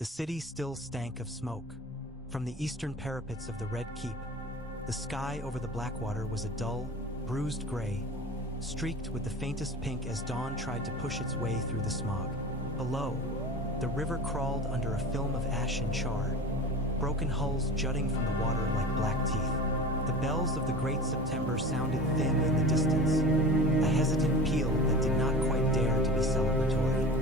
The city still stank of smoke. From the eastern parapets of the Red Keep, the sky over the Blackwater was a dull, bruised gray, streaked with the faintest pink as dawn tried to push its way through the smog. Below, the river crawled under a film of ash and char, broken hulls jutting from the water like black teeth. The bells of the Great September sounded thin in the distance, a hesitant peal that did not quite dare to be celebratory.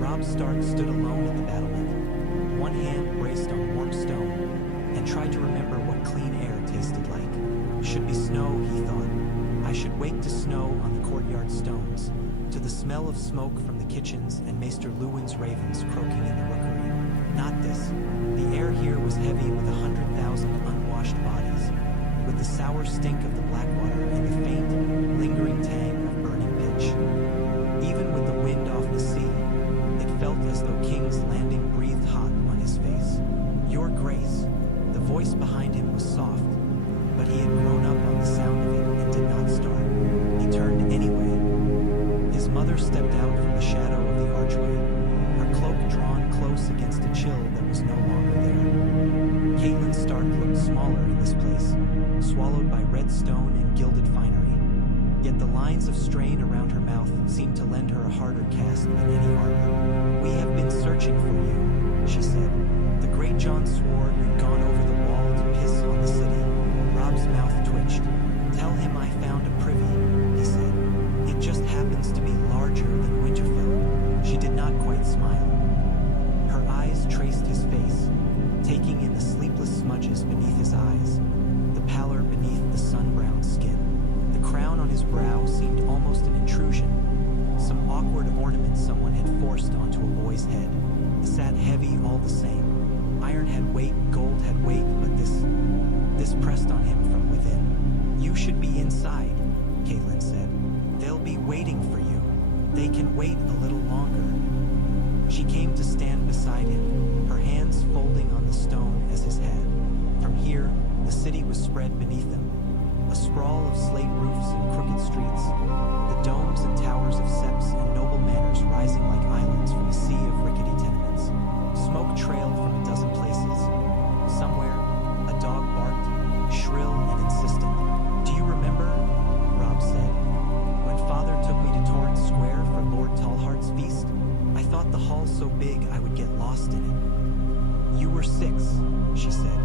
Robb Stark stood alone at the battlement, one hand braced on warm stone, and tried to remember what clean air tasted like. Should be snow, he thought. I should wake to snow on the courtyard stones, to the smell of smoke from the kitchens and Maester Lewin's ravens croaking in the rookery. Not this. The air here was heavy with 100,000 unwashed bodies, with the sour stink of the Blackwater and the faint, lingering tang of burning pitch. Even with the wind off the sea, it felt as though King's Landing breathed hot on his face. Your Grace. The voice behind him was soft, but he had grown up on the sound of it and did not start. He turned anyway. His mother stepped out from the shadow of the archway, her cloak drawn close against a chill that was no longer there. Caitlin Stark looked smaller in this place, swallowed by red stone and gilded finery. Yet the lines of strain around her mouth seemed to lend her a harder cast than any armor. We have been searching for you, she said. The Great John swore you'd gone over the wall to piss on the city. Robb's mouth twitched. Tell him I found a privy, he said. It just happens to be larger than Winterfell. She did not quite smile. Her eyes traced his face, taking in the sleepless smudges beneath his eyes, the pallor beneath the sun-browned skin. The crown on his brow seemed almost an intrusion, some awkward ornament someone had forced onto a boy's head. It sat heavy all the same. Iron had weight, gold had weight, but this pressed on him from within. You should be inside, Caitlin said. They'll be waiting for you. They can wait a little longer. She came to stand beside him, her hands folding on the stone as his head. From here, the city was spread beneath them, a sprawl of slate roofs and crooked streets, the domes and towers of septs and noble manors rising like islands from a sea of rickety tenements. Smoke trailed from a dozen places. Somewhere, a dog barked, shrill and insistent. Do you remember? Robb said. When Father took me to Torrance Square for Lord Tallheart's feast, I thought the hall so big I would get lost in it. You were 6, she said.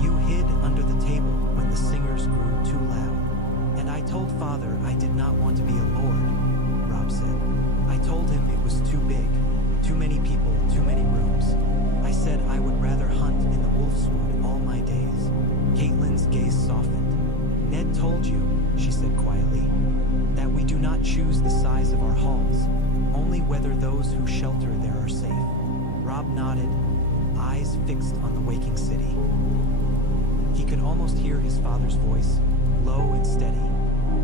You hid under the table when the singers grew too loud. And I told Father I did not want to be a lord, Robb said. I told him it was too big, too many people, too many rooms. I said I would rather hunt in the Wolfswood all my days. Caitlin's gaze softened. Ned told you, she said quietly, that we do not choose the size of our halls, only whether those who shelter there are safe. Robb nodded, eyes fixed on the waking city. He could almost hear his father's voice, low and steady,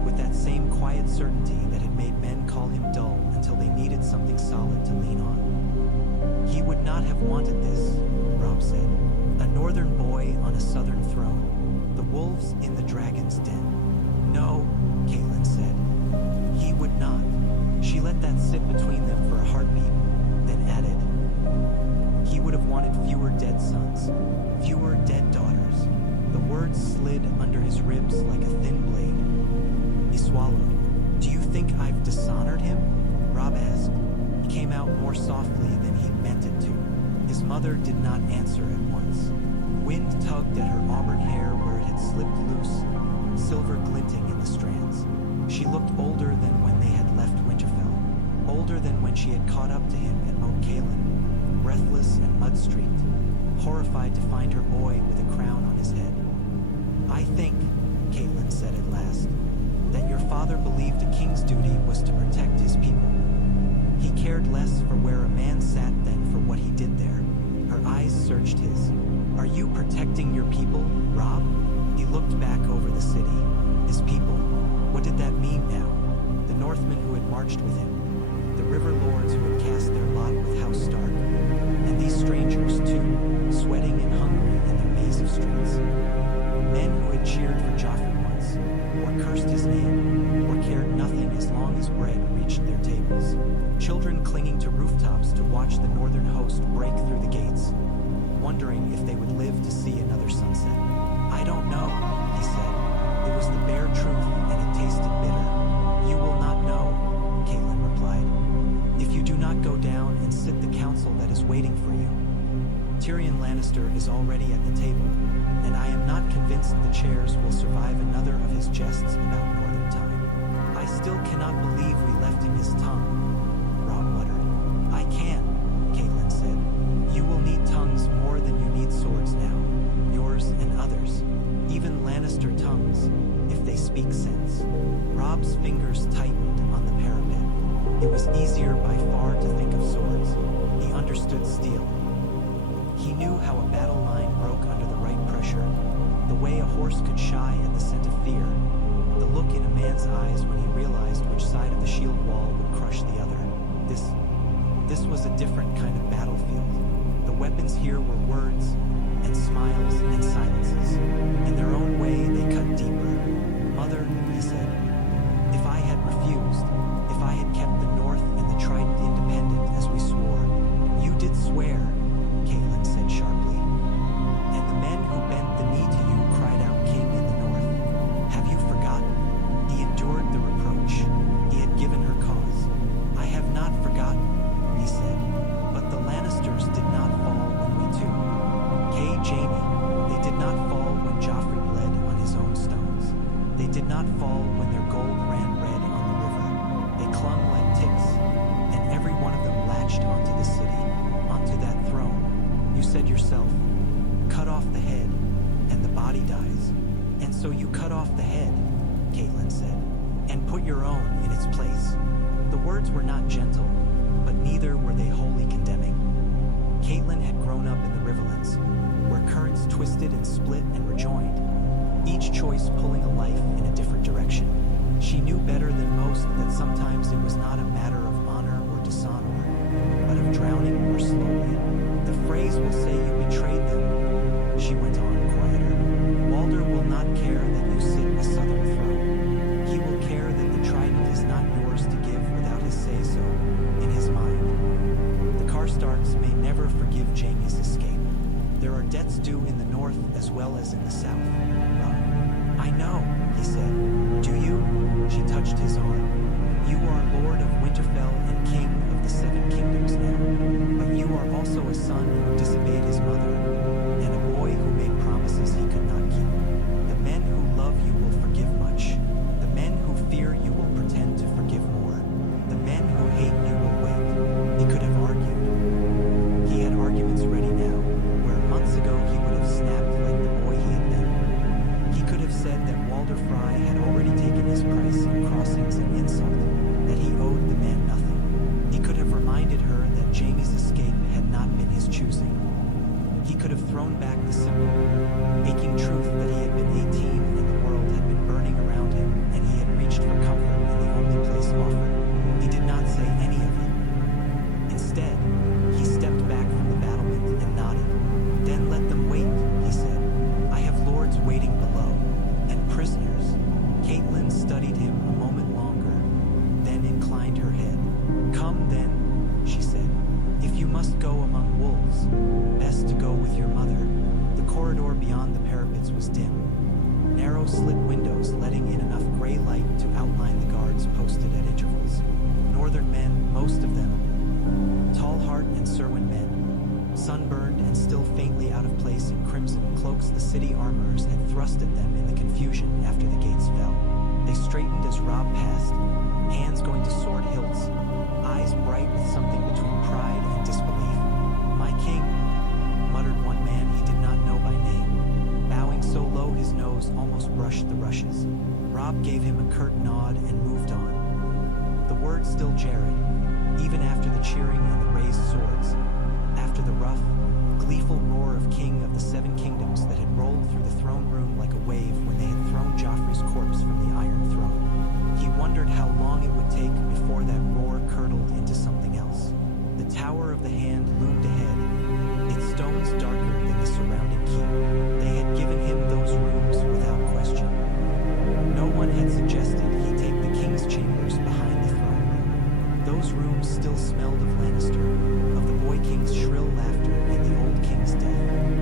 with that same quiet certainty that had made men call him dull until they needed something solid to lean on. He would not have wanted this, Robb said. A northern boy on a southern throne. The wolves in the dragon's den. No, Caitlin said. He would not. She let that sit between them for a heartbeat, then added, he would have wanted fewer dead sons, fewer dead daughters. The words slid under his ribs like a thin blade. He swallowed. Do you think I've dishonored him? Robb asked. It came out more softly than he meant it to. His mother did not answer at once. Wind tugged at her auburn hair where it had slipped loose, silver glinting in the strands. She looked older than when they had left Winterfell, older than when she had caught up to him at Moat Cailin, breathless and mud-streaked, horrified to find her boy with a crown on his head. I think, Caitlin said at last, that your father believed a king's duty was to protect his people. He cared less for where a man sat than for what he did there. Her eyes searched his. Are you protecting your people, Robb? He looked back over the city. His people. What did that mean now? The Northmen who had marched with him. The river lords who had cast their lot with House Stark. And these strangers, too, sweating and hungry in their maze of streets. Men who had cheered for Joffrey once, or cursed his name, or cared nothing as long as bread reached their tables. Children clinging to rooftops to watch the northern host break through the gates, wondering if they would live to see another sunset. "I don't know," he said. "It was the bare truth, and it tasted bitter." "You will not know," Caitlin replied, "if you do not go down and sit the council that is waiting for you. Tyrion Lannister is already at the table, and I am not convinced the chairs will survive another of his jests about Northern time." "I still cannot believe we left him his tongue," Robb muttered. "I can," Caitlin said. "You will need tongues more than you need swords now, yours and others, even Lannister tongues, if they speak sense." Robb's fingers tightened on the parapet. It was easier by far to think of swords. He understood steel. He knew how a battle line broke under the right pressure, the way a horse could shy at the scent of fear, the look in a man's eyes when he realized which side of the shield wall would crush the other. This was a different kind of battlefield. The weapons here were words, and smiles, and silences. In their own way, they cut deeper. "Mother," he said, "if I had refused, if I had kept the North and the Trident independent as we swore." "You did swear," Caitlin said sharply. "And the men who bent the knee to you cried out king in the North. Have you forgotten?" He endured the reproach. He had given her cause. "I have not forgotten," he said. "But the Lannisters did not fall when we too. Jaime, they did not fall when Joffrey bled on his own stones. They did not fall when their gold ran red on the river. They clung like ticks, and every one of them latched onto the city, onto that throne. You said yourself, cut off the head, and the body dies. And so you cut off the head," Caitlin said, "and put your own in its place." The words were not gentle, but neither were they wholly condemning. Caitlin had grown up in the Riverlands, where currents twisted and split and rejoined, each choice pulling a life in a different direction. She knew better than most that sometimes it was not a matter of honor or dishonor, but of drowning more slowly. "The phrase will say you betrayed them," she went on quieter. "Walder will not care that you sit a southern throne. He will care that the Trident is not yours to give without his say-so, in his mind. The Karstarks may never forgive Jaime's escape. There are debts due in the North as well as in the South, Robb." "I know," he said. "Do you?" She touched his arm. "You are Lord of Winterfell and King of the Seven Kingdoms now, but you are also a son who disobeyed his mother, and a boy who made promises he could not keep. The men who love you will forgive much. The men who fear you will pretend to forgive more. The men who hate you will wait." He could have argued. He had arguments ready now, where months ago he would have snapped like the boy he had been. He could have said that Walder Frey had already taken his price in crossings and insult, that he owed the man nothing. He could have reminded her that Jaime's escape had not been his choosing. He could have thrown back the simple, aching truth that he had been 18 and the world had been burning around him, and he had reached for comfort in the only place offered. He did not say any of it. Instead, he stepped back from the battlement and nodded. "Then let them wait," he said. "I have lords waiting below, and prisoners." Caitlin studied him a moment longer, then inclined her head. "Come then," she said. "If you must go among wolves, best to go with your mother." The corridor beyond the parapets was dim. Narrow slit windows letting in enough gray light to outline the guards posted at intervals. Northern men, most of them. Tallheart and Serwyn men, sunburned and still faintly out of place in crimson cloaks the city armorers had thrust at them in the confusion after the gates fell. They straightened as Robb passed, hands going to sword hilts, eyes bright with something between pride and disbelief. "My king," muttered one man he did not know by name, bowing so low his nose almost brushed the rushes. Robb gave him a curt nod and moved on. The word still jarred, even after the cheering and the raised swords, after the rough, gleeful roar of King of the Seven Kingdoms that had rolled through the throne room like a wave when they had thrown Joffrey's corpse from the Iron Throne. He wondered how long it would take before that roar curdled into something else. The Tower of the Hand loomed ahead, its stones darker than the surrounding keep. They had given him those rooms without question. No one had suggested he take the king's chambers behind the throne room. Those rooms still smelled of Lannister, of the boy king's shrill laughter and the old king's death.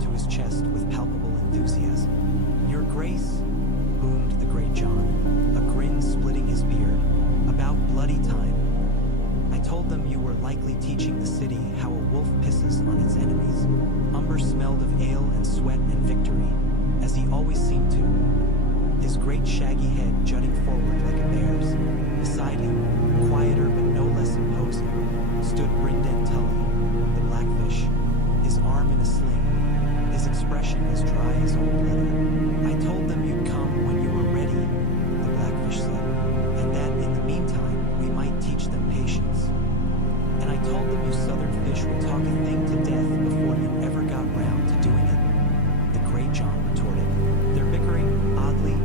to his chest with palpable enthusiasm. "Your Grace," boomed the great John, a grin splitting his beard. "About bloody time. I told them you were likely teaching the city how a wolf pisses on its enemies." Umber smelled of ale and sweat and victory, as he always seemed to, his great shaggy head jutting forward like a bear's. Beside him, quieter but no less imposing, stood Brynden Tully, the blackfish, his arm in a sling, his expression as dry as old leather. "I told them you'd come when you were ready," the blackfish said, "and that in the meantime we might teach them patience. And I told them you southern fish would talk a thing to death before you ever got round to doing it," the great John retorted. Their bickering, oddly,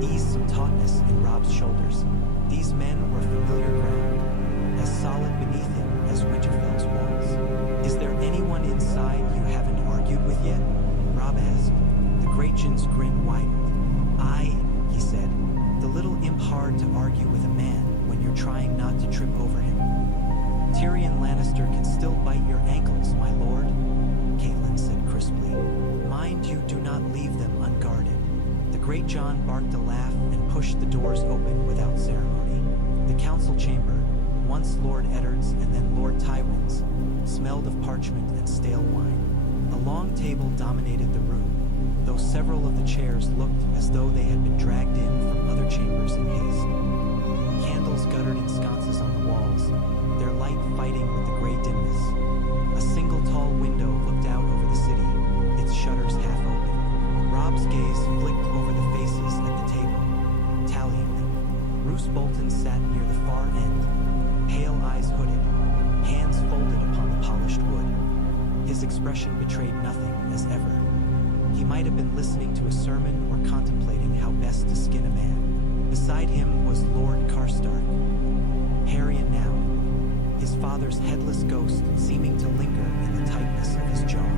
eased some tautness in Robb's shoulders. These men were familiar ground, as solid beneath him as Winterfell's walls. "Is there anyone inside you haven't argued with yet?" Robb asked. The great Jin's grin widened. "Aye," he said, "the little imp hard to argue with a man when you're trying not to trip over him." "Tyrion Lannister can still bite your ankles, my lord," Catelyn said crisply. "Mind you do not leave them unguarded." The great John barked a laugh and pushed the doors open without ceremony. The council chamber, once Lord Eddard's and then Lord Tywin's, smelled of parchment and stale wine. A long table dominated the room, though several of the chairs looked as though they had been dragged in from other chambers in haste. Candles guttered in sconces on the walls, their light fighting with the gray dimness. A single tall window looked out over the city, its shutters half open. Robb's gaze flicked over the faces at the table, tallying them. Roose Bolton sat near the far end, pale eyes hooded, hands folded upon the polished wood. His expression betrayed nothing as ever. He might have been listening to a sermon or contemplating how best to skin a man. Beside him was Lord Karstark, Harrion now, his father's headless ghost seeming to linger in the tightness of his jaw.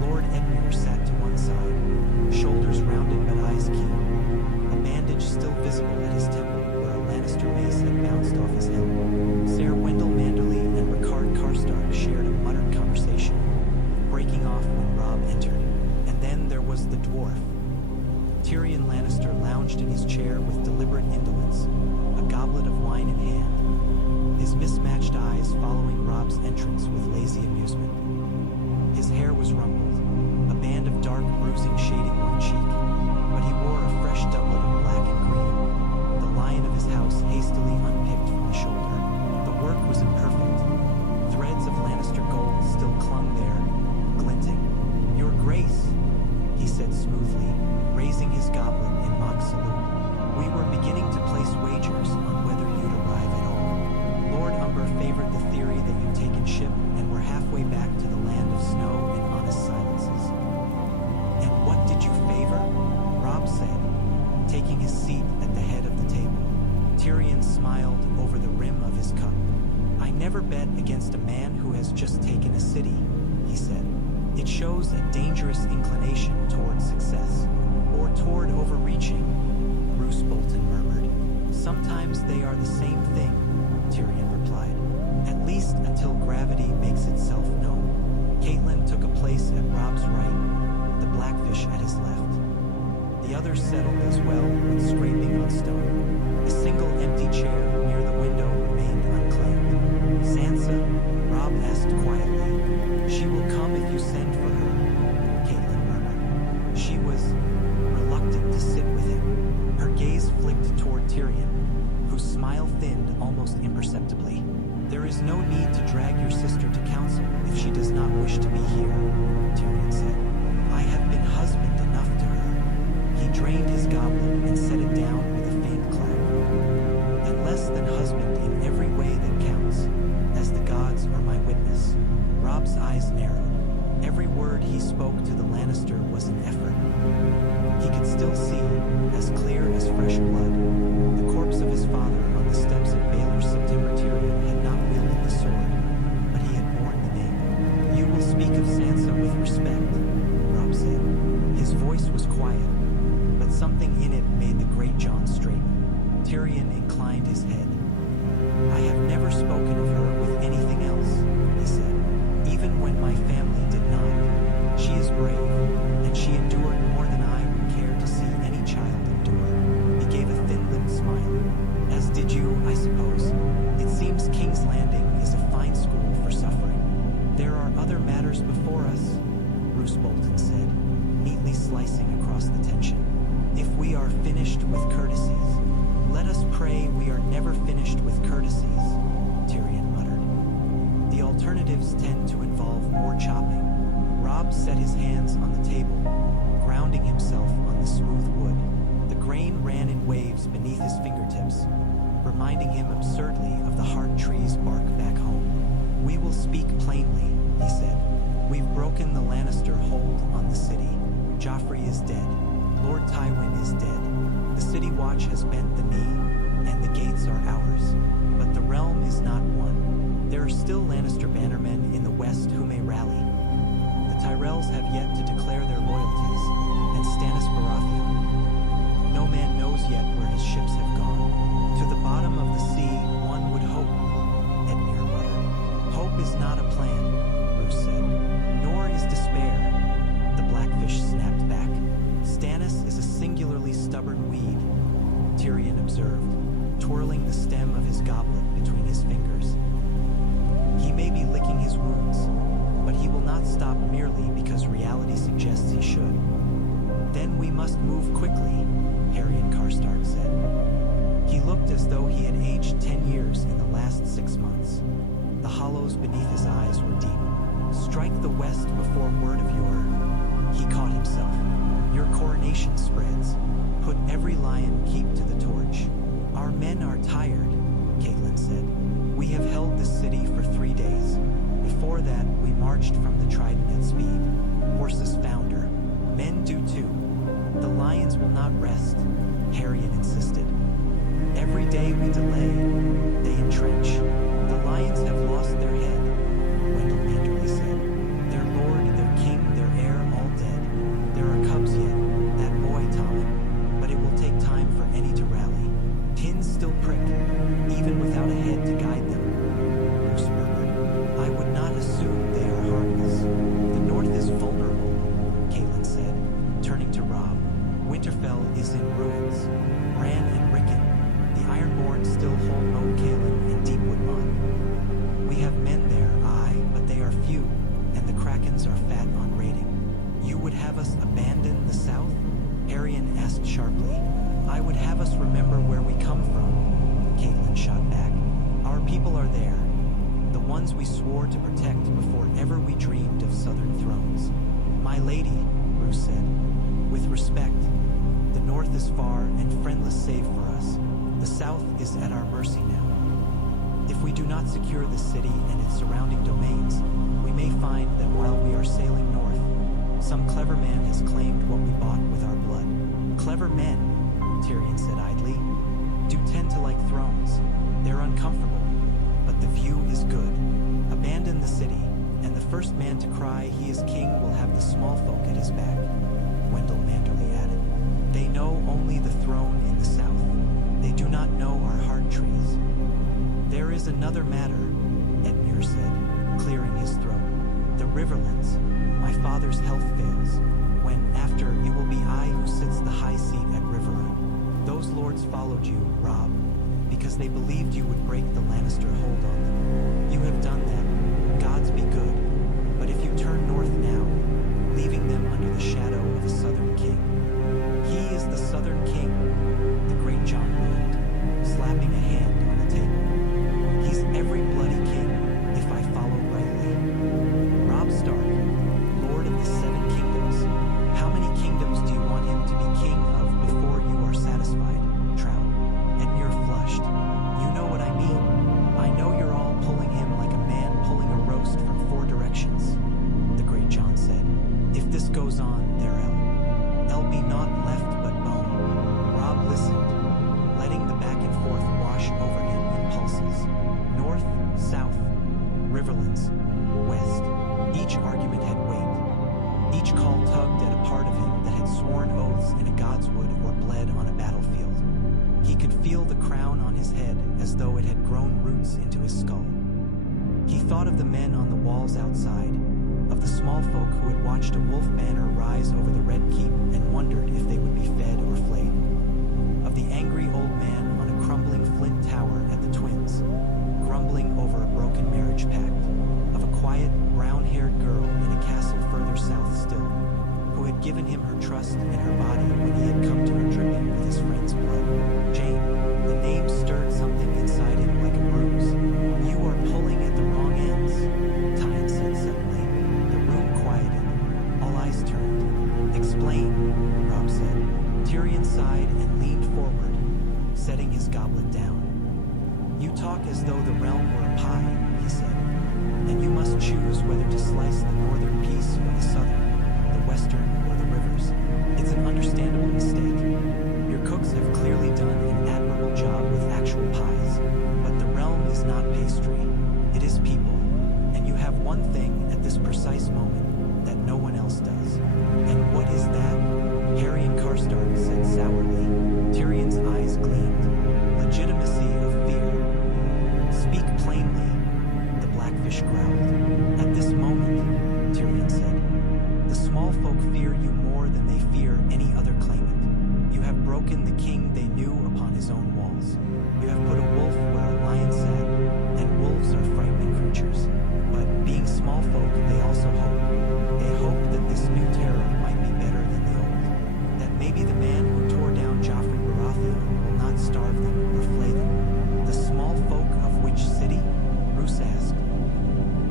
Lord Edmure sat to one side, shoulders rounded but eyes keen, a bandage still visible at his temple where a Lannister mace had bounced off his helm. Ser Wendell Manderly and Ricard Karstark shared a muttered conversation, breaking off when Robb entered. And then there was the dwarf. Tyrion Lannister lounged in his chair with deliberate indolence, a goblet of wine in hand, his mismatched eyes following Robb's entrance with lazy amusement. His hair was rumpled, a band of dark bruising shading one cheek, but he wore a fresh doublet of black and green, the lion of his house hastily unpicked from the shoulder. The work was imperfect. Threads of Lannister gold still clung there, glinting. "Your Grace," he said smoothly, raising his goblet in mock salute. "We were beginning to place wagers on whether you'd arrive at all. Lord Umber favored the theory that you'd taken ship and were halfway back to the land of snow and honest silences." "And what did you favor?" Robb said, taking his seat at the head of the table. Tyrion smiled over the rim of his cup. "I never bet against a man who has just taken a city," he said. "It shows a dangerous inclination toward success, or toward overreaching," Roose Bolton murmured. "Sometimes they are the same thing," Tyrion replied, "at least until gravity makes itself known." Catelyn took a place at Robb's right, the blackfish at his left. The others settled as well, with scraping on stone. A single empty chair near the window remained unclaimed. "Sansa?" Robb asked quietly. "She will come if you send for her," Catelyn murmured. She was reluctant to sit with him. Her gaze flicked toward Tyrion, whose smile thinned almost imperceptibly. "There is no need to drag your sister to council if she does not wish to be here," Tyrion said. "I have been husband enough to her." He drained his goblet and set it down with a faint clack. "And less than husband in every way that counts, as the gods are my witness." Robb's eyes narrowed. Every word he spoke to the Lannister was an effort. He could still see, as clear as fresh blood, the corpse of his father on the steps of Baelor. September. Tyrion had not wielded the sword, but he had borne the name. "You will speak of Sansa with respect," Robb said. His voice was quiet, but something in it made the great John straighten. Tyrion inclined his head. "I have never spoken of her with anything else," he said, "even when my family did not. She is brave, slicing across the tension. If we are finished with courtesies, let us pray we are never finished with courtesies, Tyrion muttered. The alternatives tend to involve more chopping. Robb set his hands on the table, grounding himself on the smooth wood. The grain ran in waves beneath his fingertips, reminding him absurdly of the hard tree's bark back home. We will speak plainly, he said. We've broken the Lannister hold on the city. Joffrey is dead. Lord Tywin is dead. The City Watch has bent the knee, and the gates are ours. But the realm is not won. There are still Lannister bannermen in the west who may rally. The Tyrells have yet to declare their loyalties, and Stannis Baratheon. No man knows yet where his ships have gone. To the bottom of the sea, one would hope, Edmure muttered. Hope is not a plan, Bruce said. Nor is despair. The Blackfish snapped back. Stannis is a singularly stubborn weed, Tyrion observed, twirling the stem of his goblet between his fingers. He may be licking his wounds, but he will not stop merely because reality suggests he should. Then we must move quickly, Harrion Karstark said. He looked as though he had aged 10 years in the last 6 months. The hollows beneath his eyes were deep. Strike the west before word of your... He caught himself. Your coronation spreads. Put every lion keep to the torch. Our men are tired, Catelyn said. We have held this city for 3 days. Before that, we marched from the Trident at speed. Horses founder. Men do too. The lions will not rest, Harrion insisted. Every day we delay, they entrench. The lions have lost their head, Wendell Manderly said. Their lord, their king, their heir, all dead. There are cubs yet, that boy Tommen, but it will take time for any to rally. Pins still prick, even without a head to guide them, Bruce murmured. I would not assume they are harmless. The north is vulnerable, Catelyn said, turning to Robb. Winterfell is in ruins. Bran and Rickon, the Ironborn still hold Moat Cailin and Deepwood Motte. We have men there, aye, but they are few, and the Krakens are fat on raiding. You would have us abandon the south? Arion asked sharply. I would have us remember where we come from, Catelyn shot back. Our people are there, the ones we swore to protect before ever we dreamed of southern thrones. My lady, Bruce said, with respect, the north is far and friendless save for us. The south is at our mercy now. If we do not secure the city and its surrounding domains, we may find that while we are sailing north, some clever man has claimed what we bought with our blood. Clever men, Tyrion said idly, do tend to like thrones. They're uncomfortable, but the view is good. Abandon the city, and the first man to cry he is king will have the small folk at his back, Wendell Manderly added. They know only the throne in the south. They do not know our hard trees. There is another matter, Edmure said, clearing his throat. The Riverlands. My father's health fails. When, after, it will be I who sits the high seat at Riverrun. Those lords followed you, Robb, because they believed you would break the Lannister hold on them. You have done that. Gods be good. But if you turn north now, leaving them under the shadow of a southern king. He is the southern king, the great Jon moaned, slapping a hand on the table. He's every bloody king, if I follow rightly. Robb Stark, Lord of the Seven Kingdoms. How many kingdoms do you want him to be king of before you are satisfied, Trout? Edmure flushed. You know what I mean. I know you're all pulling him like a man pulling a roast from 4 directions, the great Jon said. If this goes on, there'll be naught left but bone. Robb listened, letting the back and forth wash over him in pulses. North, south, Riverlands, west. Each argument had weight. Each call tugged at a part of him that had sworn oaths in a godswood or bled on a battlefield. He could feel the crown on his head as though it had grown roots into his skull. He thought of the men on the walls outside, of the small folk who had watched a wolf banner rise over the Red Keep and wondered if they would be fed or flayed. Of the angry old man on a crumbling flint tower at the Twins, grumbling over a broken marriage pact. Of a quiet, brown-haired girl in a castle further south still, who had given him her trust and her body when he had come to her dripping with his friend's blood. Jane, the name stirred something inside him like a bruise. You are pulling at the wrong ends, Tyne said suddenly. The room quieted. All eyes turned. Explain, Robb said. Tyrion sighed and leaned forward, setting his goblet down. You talk as though the realm were a pie, he said, and you must choose whether to slice the northern piece or the southern, the western or the rivers. It's an understandable mistake. Your cooks have clearly done an admirable job with actual pies, but the realm is not pastry. It is people, and you have one thing at this precise moment that no one else does. And what is that? Harry and Karstark said sourly. Tyrion's eyes gleamed. Legitimacy of fear. Speak plainly, the Blackfish growled. At this moment, Tyrion said, the small folk fear you more than they fear any other claimant. You have broken the king they knew upon his own walls. You have put a wolf where a lion sat, and wolves are frightening creatures. But being small folk, they also hope. They hope that this new terror might be better than the old. That maybe the man who tore down Joffrey Baratheon will not starve them or flay them. The small folk of which city? Roose asked.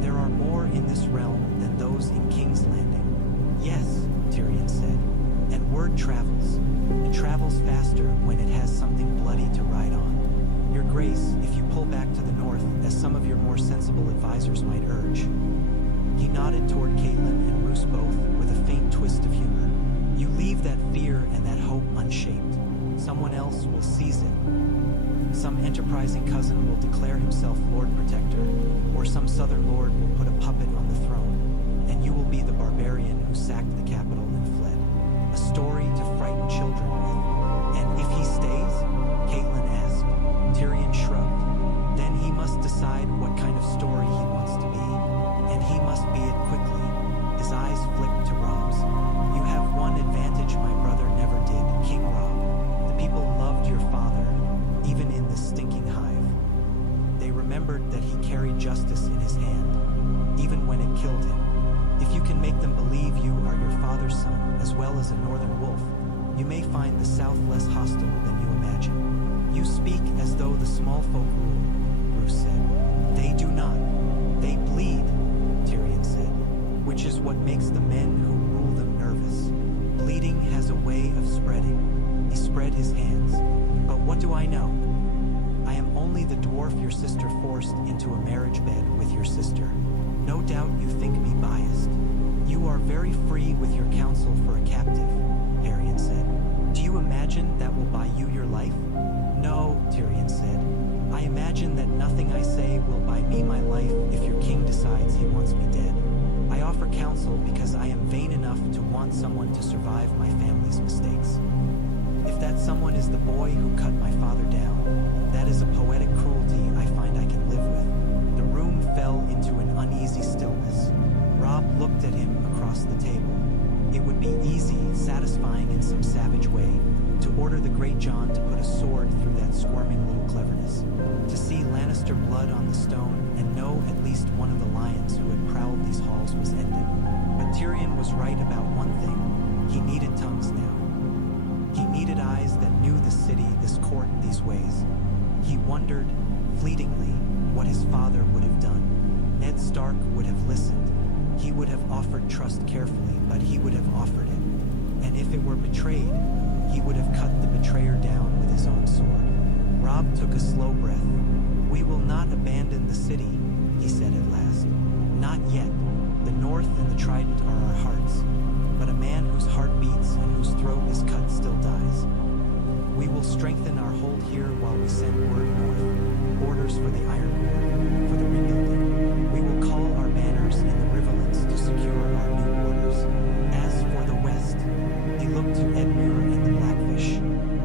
There are more in this realm than those in King's Landing. Yes, Tyrion said, and word travels. It travels faster when it has something bloody to ride on. Your Grace, if you pull back to the north, as some of your more sensible advisors might urge. He nodded toward Catelyn and Roose both with a faint twist of humor. You leave that fear and that hope unshaped. Someone else will seize it. Some enterprising cousin will declare himself Lord Protector, or some southern lord will put a puppet on the throne, and you will be the barbarian who sacked the capital and fled. A story to frighten children with. And if he stays? Catelyn asked. Tyrion shrugged. Then he must decide what kind of story he wants to be, and he must be it quickly. His eyes flicked to Robb's. You have one advantage my brother never did, King Robb. The people loved your father, even in this stinking hive. They remembered that he carried justice in his hand, even when it killed him. If you can make them believe you are your father's son, as well as a northern wolf, you may find the south less hostile than you imagine. You speak as though the small folk rule, Roose said. They do not. They bleed, Tyrion said, which is what makes the men who rule them nervous. Bleeding has a way of spreading. He spread his hands. But what do I know? I am only the dwarf your sister forced into a marriage bed with your sister. No doubt you think me biased. You are very free with your counsel for a captive, Tyrion said. Do you imagine that will buy you your life? No, Tyrion said. I imagine that nothing I say will buy me my life if your king decides he wants me dead. I offer counsel because I am vain enough to want someone to survive my family's mistakes. If that someone is the boy who cut my father down, that is a poetic cruelty I find I can live with. The room fell into an uneasy stillness. Robb looked at him across the table. It would be easy, satisfying in some savage way, to order the Great John to put a sword through that squirming little cleverness. To see Lannister blood on the stone and know at least one of the lions who had prowled these halls was ended. But Tyrion was right about one thing. He needed tongues now. He needed eyes that knew the city, this court, these ways. He wondered, fleetingly, what his father would have done. Ned Stark would have listened. He would have offered trust carefully, but he would have offered it. And if it were betrayed, he would have cut the betrayer down with his own sword. Robb took a slow breath. We will not abandon the city, he said at last. Not yet. The North and the Trident are our hearts. But a man whose heart beats and whose throat is cut still dies. We will strengthen our hold here while we send word north, orders for the Ironwood, for the rebuilding. We will call our banners in the riverlands to secure our new borders. As for the west, he looked to Edmure and the Blackfish.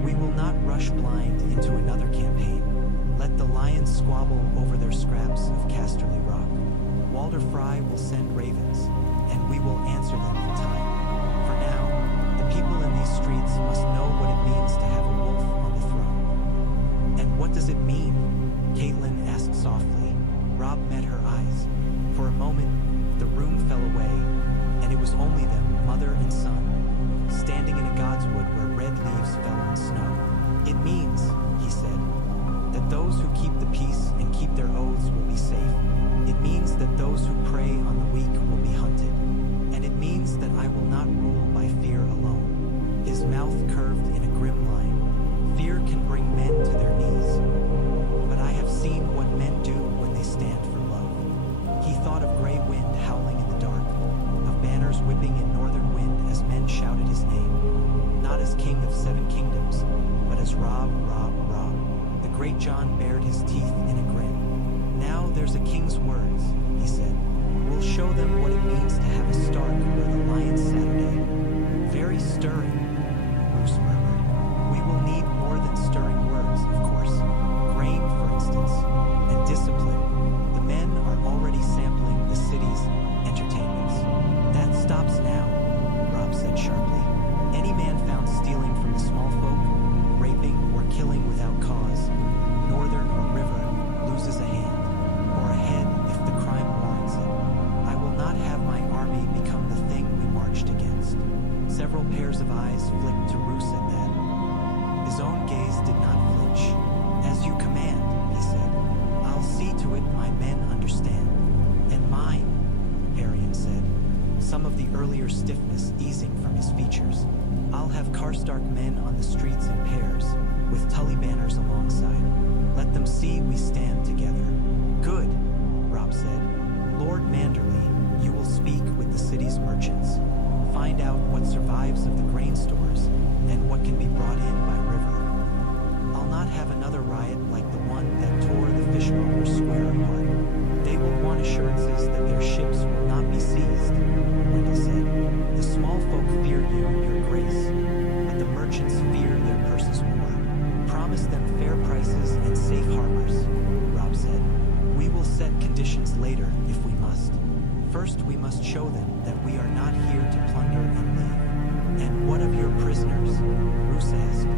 We will not rush blind into another campaign. Let the lions squabble over their scraps of Casterly Rock. Walder Frey will send ravens, and we will answer them in time. For now, the people in these streets must know what it means to have a wolf on the throne. And what does it mean? Catelyn asked softly. Robb met her eyes. For a moment, the room fell away, and it was only them, mother and son, It means, he said, that those who keep the peace and keep their oaths will be safe. It means that those who prey on the weak will be hunted. And it means that I will not rule by fear alone. His mouth curved in a grim line. Fear can bring men to their knees. But I have seen what men do when they stand for love. He thought of gray wind howling in the dark, of banners whipping in northern wind as men shouted his name, not as king of 7 kingdoms, but as Robb, Robb, Robb. The great John bared his teeth in a grin. Now there's a king's words, he said. We'll show them what it means to have a Stark where the lion's Saturday. Very stirring, Roose murmured. We will need more than stirring words, of course. Grain, for instance, and discipline. The men are already sampling the city's entertainments. That stops now, Robb said sharply. Any man found stealing from the small folk, raping or killing without cause, northern or river, loses a hand, or a head if the crime warrants it. I will not have my army become the thing we marched against. Several pairs of eyes flicked to Roose at that. His own gaze did not flinch. As you command, he said. I'll see to it my men understand. And mine, Arian said, some of the earlier stiffness easing from his features. I'll have Karstark men on the streets in pairs, with Tully banners alongside. Let them see we stand together. Good, Robb said. Lord Manderley, you will speak with the city's merchants. Find out what survives of the grain stores and what can be brought in by river. I'll not have another riot like the one that tore the fishmongers square apart. They will want assurances that their ships will not be seized, Wendell said. The small folk fear you, your grace, but the merchants fear their purses more. Promise them fair prices and safe harbors, Robb said. We will set conditions later if we must. First, we must show them that we are not here to plunder and leave. And what of your prisoners? Roose asked.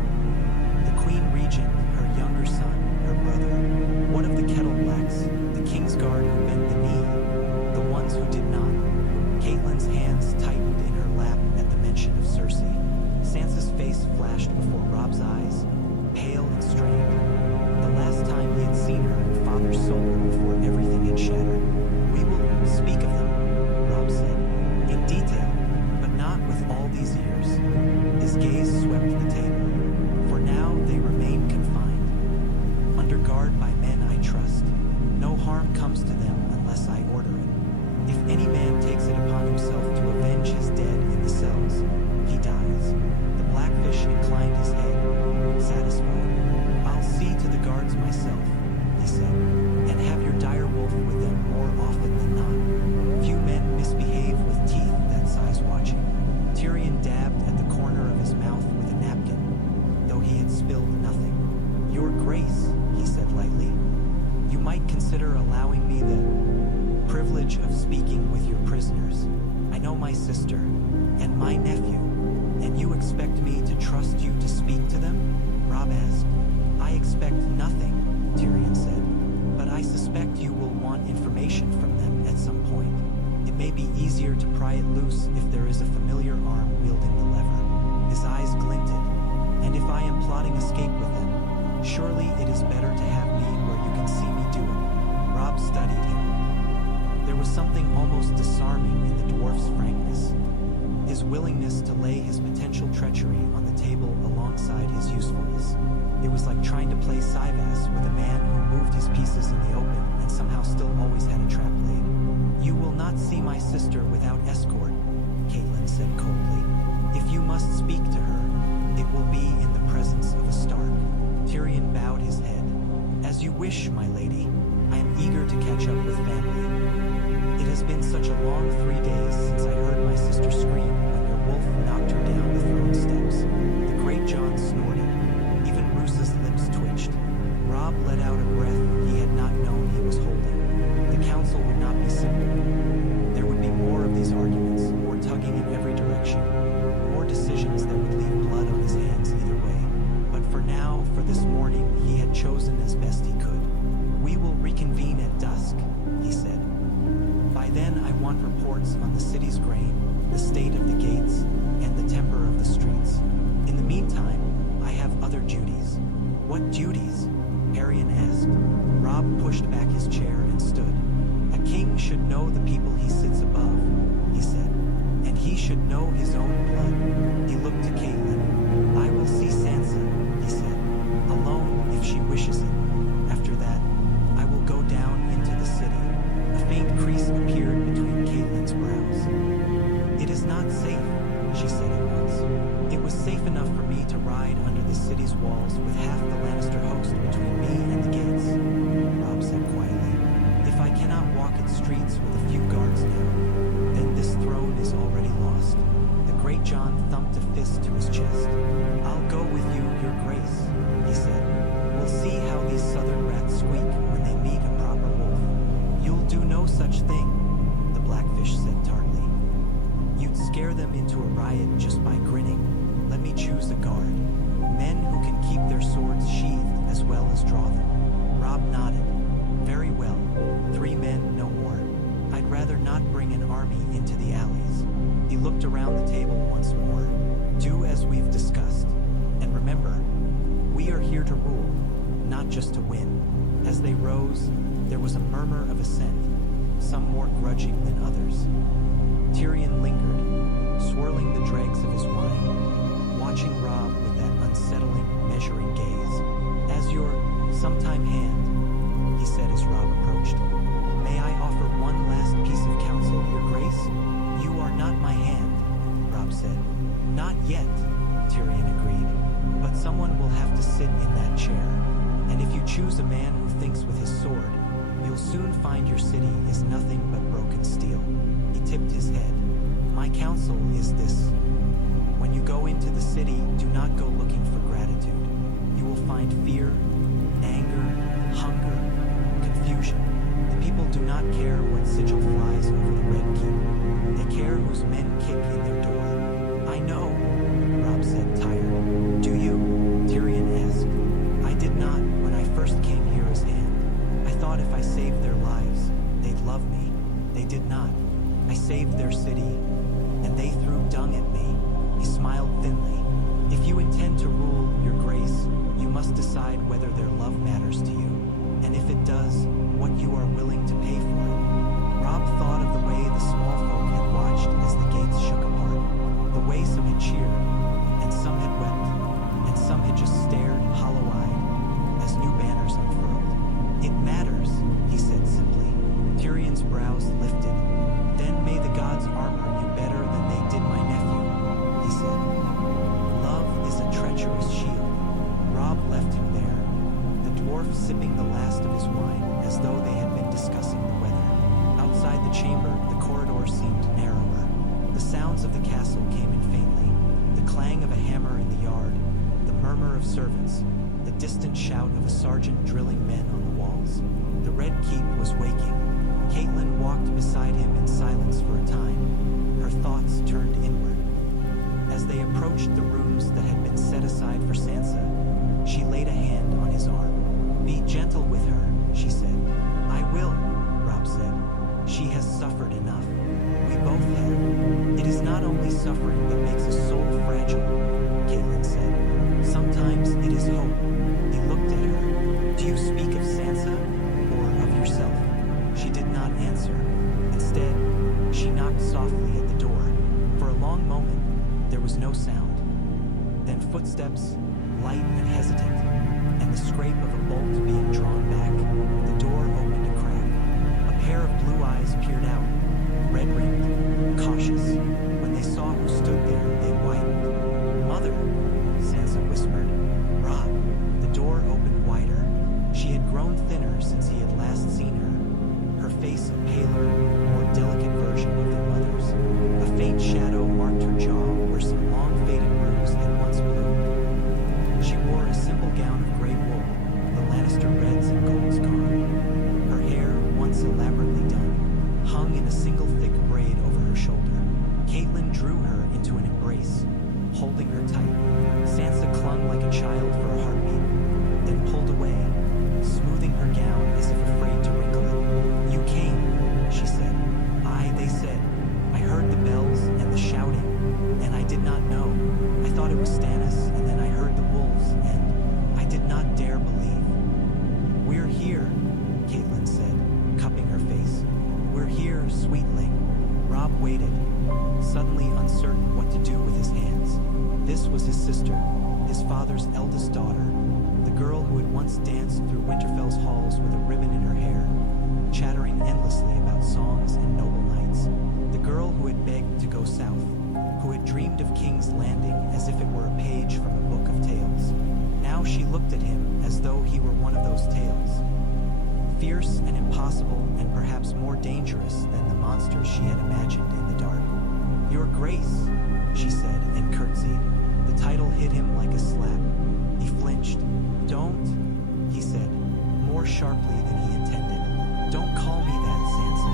The Queen Regent, her younger son, her brother. What of the Kettle Blacks, the King's Guard who bent the knee, the ones who did not? Caitlyn's hands tightened in her lap at the mention of Cersei. Sansa's face flashed before Robb's eyes, pale and strained. The last time he had seen her in Father Solar before everything had shattered. We will speak of them, Robb said, in detail, but not with all these years. His gaze swept the table. For now, they remain confined, under guard by men I trust. No harm comes to them unless I order it. If any man takes it upon himself to avenge his dead in the cells, he dies. The Blackfish inclined his head, satisfied. I'll see to the guards myself, he said, and have your dire wolf with them more often than not. Few men misbehave with teeth that size watching. Tyrion dabbed at the corner of his mouth with a napkin, though he had spilled nothing. Your Grace, he said lightly, you might consider allowing me the privilege of speaking with your prisoners. I know my sister and my nephew, and you expect me to trust you to speak to them? Robb asked. I expect nothing, Tyrion said, but I suspect you will want information from them at some point. It may be easier to pry it loose if there is a familiar arm wielding the lever. His eyes glinted. And if I am plotting escape with them, surely it is better to have me where you can see me do it. Robb studied him. There was something almost disarming in the dwarf's frankness. His willingness to lay his potential treachery on the table alongside his usefulness. It was like trying to play Syvas with a man who moved his pieces in the open and somehow still always had a trap laid. You will not see my sister without escort, Caitlyn said coldly. If you must speak to her, it will be in the presence of a Stark. Tyrion bowed his head. As you wish, my lady. I am eager to catch up with family. It has been such a long 3 days since I heard my sister scream when your wolf knocked her down the throne steps. The great John snorted. Even Roose's lips twitched. Robb let out a breath he had not known he was holding. The council would not be simple. There would be more of these arguments, more tugging in every direction, more decisions that would leave blood on his hands either way. But for now, for this morning, he had chosen as best he could. We will reconvene at dusk, he said. By then, I want reports on the city's grain, the state of the gates, and the temper of the streets. What duties? Arion asked. Robb pushed back his chair and stood. A king should know the people he sits above, he said. And he should know his own blood. He looked to Caitlin. I will see Sansa, he said. Alone if she wishes it. After that, I will go down into the city. A faint crease appeared between Caitlin's brows. It is not safe, she said at once. It was safe enough for me to ride under the city's walls with half the Lannister host between me and the gates, Robb said quietly. If I cannot walk its streets with a few guards now, then this throne is already lost. The great John thumped a fist to his chest. I'll go with you, your grace, he said. We'll see how these southern rats squeak when they meet a proper wolf. You'll do no such thing, the Blackfish said tartly. You'd scare them into a riot just by grinning. Let me choose a guard. Men who can keep their swords sheathed as well as draw them. Robb nodded. Very well. 3 men, no more. I'd rather not bring an army into the alleys. He looked around the table once more. Do as we've discussed. And remember, we are here to rule, not just to win. As they rose, there was a murmur of assent, some more grudging than others. Tyrion lingered, swirling the dregs of his wine, watching Robb with that unsettling, measuring gaze. As your sometime hand, he said as Robb approached. May I offer one last piece of counsel, your grace? You are not my hand, Robb said. Not yet, Tyrion agreed. But someone will have to sit in that chair. And if you choose a man who thinks with his sword, you'll soon find your city is nothing but broken steel. He tipped his head. My counsel is this. When you go into the city, do not go looking for gratitude. You will find fear, anger, hunger, confusion. The people do not care what sigil flies over the Red Keep. They care whose men kick in their door. I know, Robb said, tired. Do you? Tyrion asked. I did not when I first came here as Hand. I thought if I saved their lives, they'd love me. They did not. I saved their city, and they threw dung at me. He smiled thinly. If you intend to rule, your grace, you must decide whether their love matters to you. And if it does, what you are willing to pay for it. Robb thought of the way the small folk had watched as the gates shook apart. The way some had cheered, and some had wept, and some had just stared hollow-eyed as new banners unfurled. It matters, he said simply. Tyrion's brows lifted. Then may the gods armor you better than they did my nephew, he said. Love is a treacherous shield. Robb left him there, the dwarf sipping the last of his wine as though they had been discussing the weather. Outside the chamber, the corridor seemed narrower. The sounds of the castle came in faintly. The clang of a hammer in the yard, the murmur of servants, the distant shout of a sergeant drilling men on the walls. The Red Keep was waking. Caitlin walked beside him in silence for a time, her thoughts turned inward. As they approached the rooms that had been set aside for Sansa, she laid a hand on his arm. Be gentle with her, she said. I will, Robb said. She has suffered enough. We both have. It is not only suffering that makes a soul fragile, Caitlin said. Sometimes it is hope. He looked at her. Do you speak of Sansa or of yourself? She did not answer. Instead, she knocked softly at the door. For a long moment, there was no sound. Then footsteps, light and hesitant, and the scrape of a bolt being drawn back. The door opened a crack. A pair of blue eyes peered out, red-rimmed, cautious. When they saw who stood there, they widened. Mother, Sansa whispered. Robb. The door opened wider. She had grown thinner since he had last seen her. Her face a paler, more delicate version of their mother's. A faint shadow marked her jaw where some long-faded ruse had once bloomed. She wore a simple gown of gray wool, the Lannister reds and golds gone. Her hair, once elaborately done, hung in a single thick braid over her shoulder. Caitlin drew her into an embrace, holding her tight. Sansa clung like a child for a heartbeat, then pulled away, smoothing her gown as if afraid to wrinkle it. You came, she said. Aye, they said. I heard the bells and the shouting, and I did not know. I thought it was Stannis, and then I heard the wolves, and I did not dare This was his sister, his father's eldest daughter, the girl who had once danced through Winterfell's halls with a ribbon in her hair, chattering endlessly about songs and noble knights. The girl who had begged to go south, who had dreamed of King's Landing as if it were a page from a book of tales. Now she looked at him as though he were one of those tales. Fierce and impossible and perhaps more dangerous than the monsters she had imagined in the dark. "Your Grace," she said and curtsied. The title hit him like a slap. He flinched. "Don't," he said, more sharply than he intended. "Don't call me that, Sansa."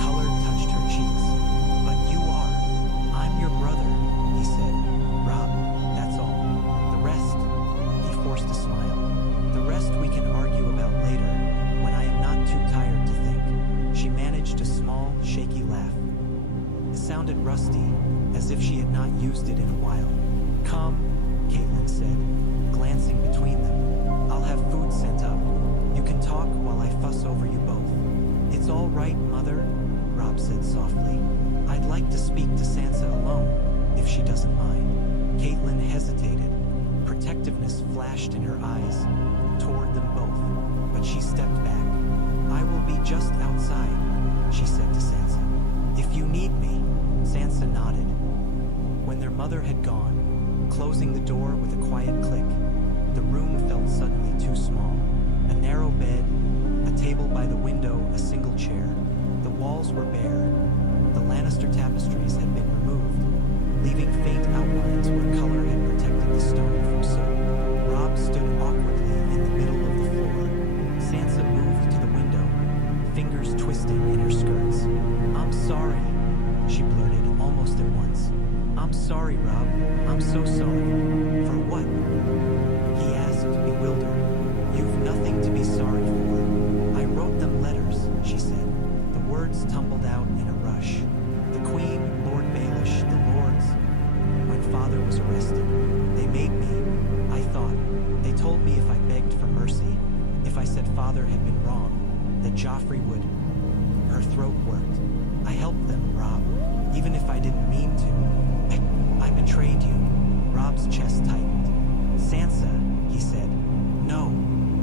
Color touched her cheeks. "But you are. I'm your brother," he said. "Robb, that's all. The rest," he forced a smile. "The rest we can argue about later, when I am not too tired to think." She managed a small, shaky laugh. It sounded rusty, as if she had not used it in a while. "Come," Catelyn said, glancing between them. "I'll have food sent up. You can talk while I fuss over you both." "It's all right, Mother," Robb said softly. "I'd like to speak to Sansa alone, if she doesn't mind." Catelyn hesitated. Protectiveness flashed in her eyes, toward them both, but she stepped back. "I will be just outside," she said to Sansa. "If you need me." Sansa nodded. When their mother had gone, closing the door with a quiet click, the room felt suddenly too small. A narrow bed, a table by the window, a single chair. The walls were bare. The Lannister tapestries had been removed, leaving faint outlines where color had protected the stone from soot. Robb stood awkwardly in the middle of the floor. Sansa moved to the window, fingers twisting in her skirts. "I'm sorry," she blurted almost at once. "I'm sorry, Robb. I'm so sorry." "For what?" he asked, bewildered. "You've nothing to be sorry for. I wrote them letters," she said. The words tumbled out in a rush. "The Queen, Lord Baelish, the Lords. When Father was arrested, they made me. I thought, they told me if I begged for mercy, if I said Father had been wrong, that Joffrey would..." Her throat worked. "I helped them, Robb, even if I didn't mean to. I betrayed you." Robb's chest tightened. "Sansa," he said. "No,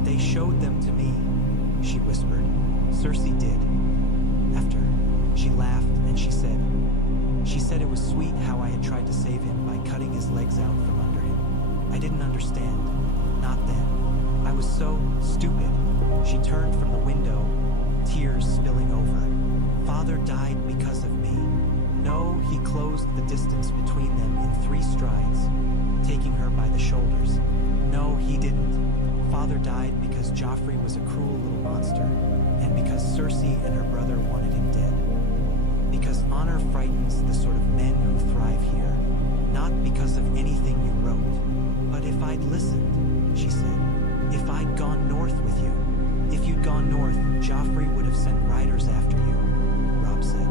they showed them to me," she whispered. "Cersei did. After." She laughed and she said it was sweet how I had tried to save him by cutting his legs out from under him. I didn't understand. Not then. I was so stupid. She turned from the window, tears spilling over. "Father died because of me." No, he closed the distance between them in 3 strides, taking her by the shoulders. "No, he didn't. Father died because Joffrey was a cruel little monster, and because Cersei and her brother wanted him dead. Because honor frightens the sort of men who thrive here, not because of anything you wrote. But if I'd listened," she said, "if I'd gone north with you, if you'd gone north, Joffrey would have sent riders after you," Robb said,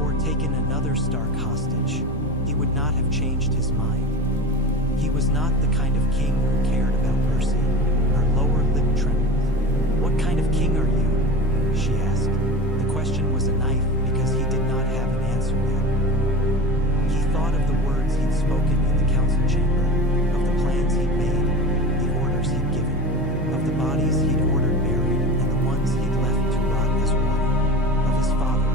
"or taken another Stark hostage. He would not have changed his mind. He was not the kind of king who cared about mercy." Her lower lip trembled. "What kind of king are you?" she asked. The question was a knife because he did not have an answer yet. He thought of the words he'd spoken in the council chamber, of the plans he'd made, the orders he'd given, of the bodies he'd ordered buried and the ones he'd left to rot as warning, of his father,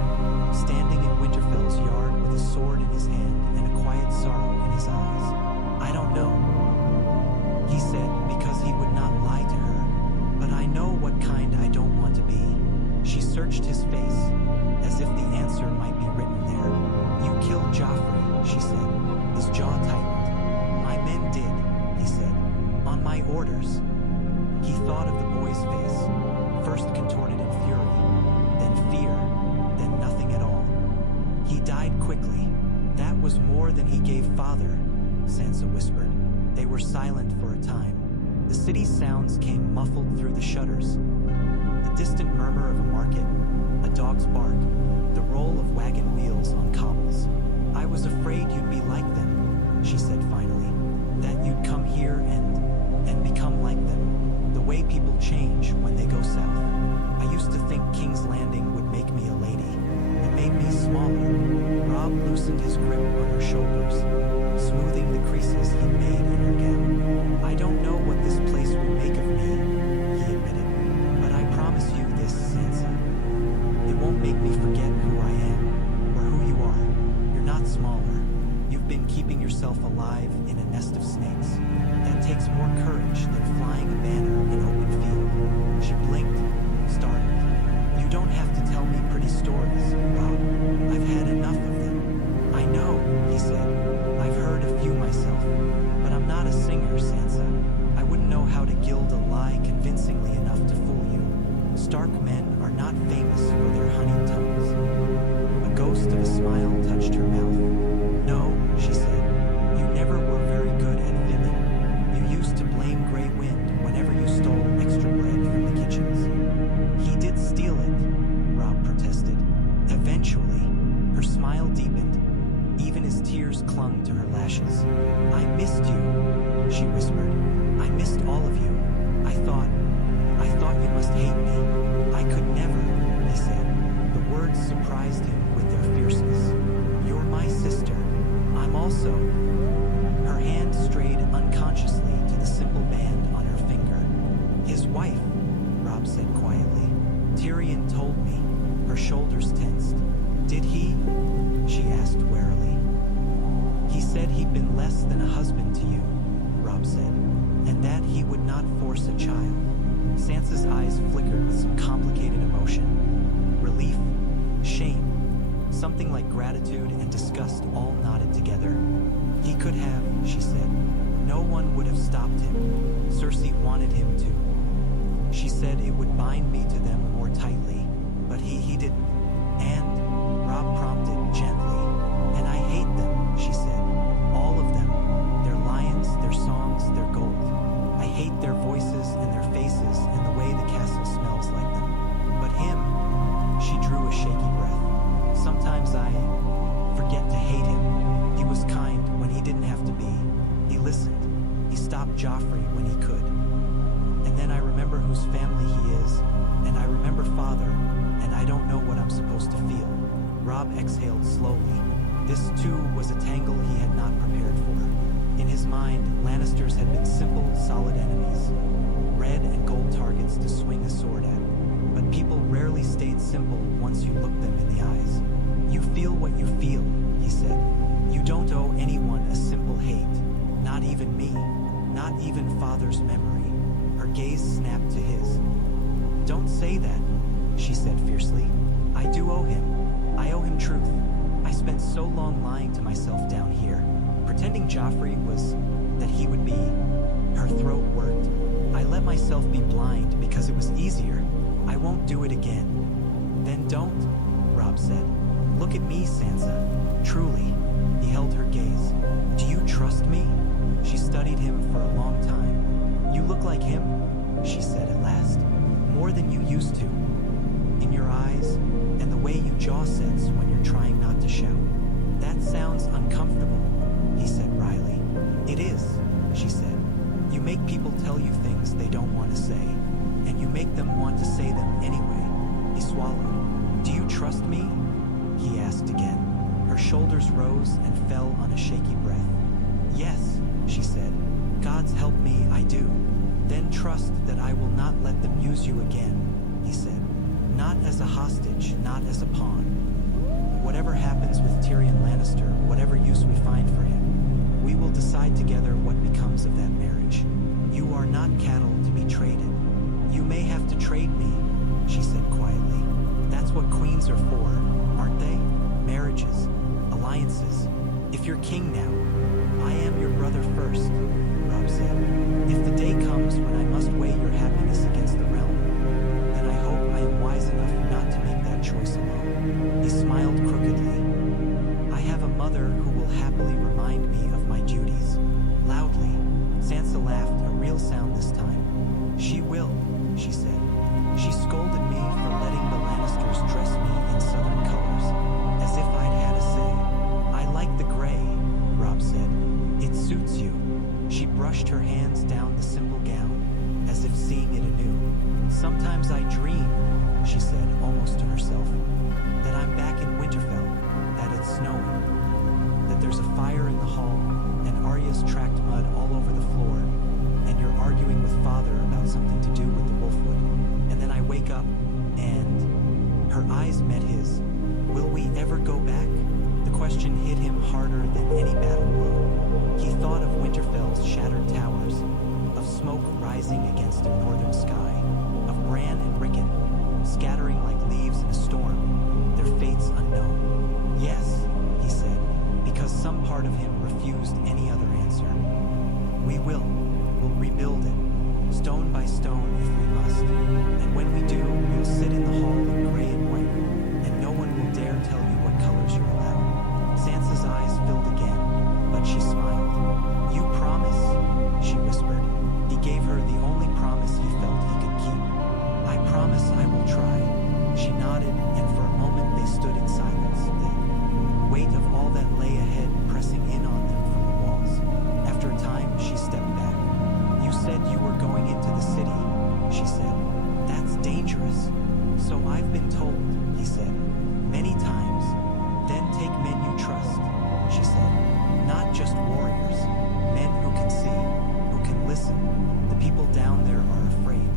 standing in Winterfell's yard with a sword in his hand and a quiet sorrow in his eyes. "I don't know," he said, because he would not lie to her. "But I know what kind I don't want to be." She searched his face, as if the answer might be written there. "You killed Joffrey," she said. His jaw tightened. "My men did," he said, "on my orders." He thought of the boy's face, first contorted in fury, then fear, then nothing at all. "He died quickly. That was more than he gave Father," Sansa whispered. They were silent for a time. The city's sounds came muffled through the shutters. The distant murmur of a market, a dog's bark, the roll of wagon wheels on cobbles. "I was afraid you'd be like them," she said finally. "That you'd come here and become like them. The way people change when they go south. I used to think King's Landing would make me a lady. It made me smaller." Robb loosened his grip on her shoulders, smoothing the creases he'd made. Did he? She asked warily. He said he'd been less than a husband to you, Robb said, and that he would not force a child. Sansa's eyes flickered with some complicated emotion. Relief, shame, something like gratitude and disgust all knotted together. He could have, she said. No one would have stopped him. Cersei wanted him to. She said it would bind me to them more tightly, but he didn't. And, Robb prompted gently, and I hate them, she said. All of them. Their lions, their songs, their gold. I hate their voices and their faces and the way the castle smells like them. But him, she drew a shaky breath. Sometimes I forget to hate him. He was kind when he didn't have to be. He listened. He stopped Joffrey when he could. And then I remember whose family he is, and I remember father, and I don't know what I'm supposed to feel. Robb exhaled slowly. This too was a tangle he had not prepared for. In his mind, Lannisters had been simple, solid enemies. Red and gold targets to swing a sword at. But people rarely stayed simple once you looked them in the eyes. You feel what you feel, he said. You don't owe anyone a simple hate. Not even me. Not even father's memory. Her gaze snapped to his. Don't say that, she said fiercely. I do owe him. I owe him truth. I spent so long lying to myself down here, pretending Joffrey was that he would be. Her throat worked. I let myself be blind because it was easier. I won't do it again. Then don't, Robb said. Look at me, Sansa. Truly. He held her gaze. Do you trust me? She studied him for a long time. You look like him, she said at last. More than you used to. In your eyes, and the way you jaw sets when you're trying not to shout. That sounds uncomfortable, he said wryly. It is, she said. You make people tell you things they don't want to say, and you make them want to say them anyway. He swallowed. Do you trust me? He asked again. Her shoulders rose and fell on a shaky breath. Yes, she said. God's help me, I do. Then trust that I will not let them use you again, he said. Not as a hostage, not as a pawn. Whatever happens with Tyrion Lannister, whatever use we find for him, we will decide together what becomes of that marriage. You are not cattle to be traded. You may have to trade me, she said quietly. That's what queens are for, aren't they? Marriages, alliances. If you're king now, I am your brother first, Robb said. If the day comes when I must weigh your happiness against the realm, then I hope I am wise enough not to make that choice alone. He smiled crookedly. I have a mother who will happily remind me of my duties. Loudly, Sansa laughed, a real sound this time. She will, she said. She scolded me for letting the Lannisters dress me in southern colors, as if I'd had a say. I like the gray, Robb said. It suits you. She brushed her hands down the simple gown, as if seeing it anew. Sometimes I dream, she said, almost to herself, that I'm back in Winterfell, that it's snowing, that there's a fire in the hall, and Arya's tracked mud all over the floor, and you're arguing with father about something to do with the Wolfwood. And then I wake up, and her eyes met his. Will we ever go back? The question hit him harder than any battle blow. He thought of Winterfell's shattered towers, of smoke rising against a northern sky, of Bran and Rickon, scattering like leaves in a storm, their fates unknown. Yes, he said, because some part of him refused any other answer. We will. We'll rebuild it, stone by stone if we must. And when we do, you'll sit in the hall in gray and white, and no one will dare tell you what colors you're allowed. Sansa's eyes filled again, but she smiled. You promise? She whispered. He gave her the only promise he felt he could keep. I promise I will try. She nodded, and for a moment they stood in silence, the weight of all that lay ahead pressing in on them from the walls. After a time, she stepped back. You said you were going into the city, she said. That's dangerous. So I've been told, he said, many times. Then take men you trust, she said. Not just warriors, men who can see, who can listen. The people down there are afraid.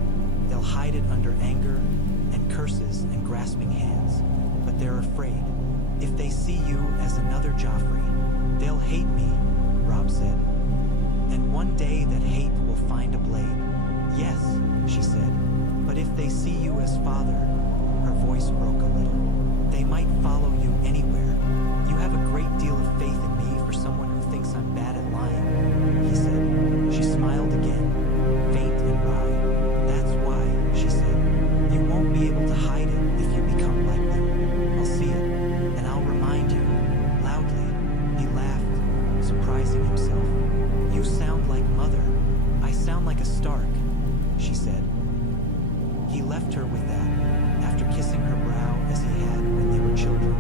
They'll hide it under anger and curses and grasping hands, but they're afraid. If they see you as another Joffrey, they'll hate me, Robb said. And one day that hate will find a blade. Yes, she said, but if they see you as father, her voice broke a little. They might follow you anywhere. You have a great deal of faith in me for someone who thinks I'm bad at lying, he said. She smiled again, faint and wry. That's why, she said. You won't be able to hide it if you become like them. I'll see it, and I'll remind you, loudly. He laughed, surprising himself. You sound like Mother. I sound like a Stark, she said. He left her with that, after kissing her brow as he had when they were children.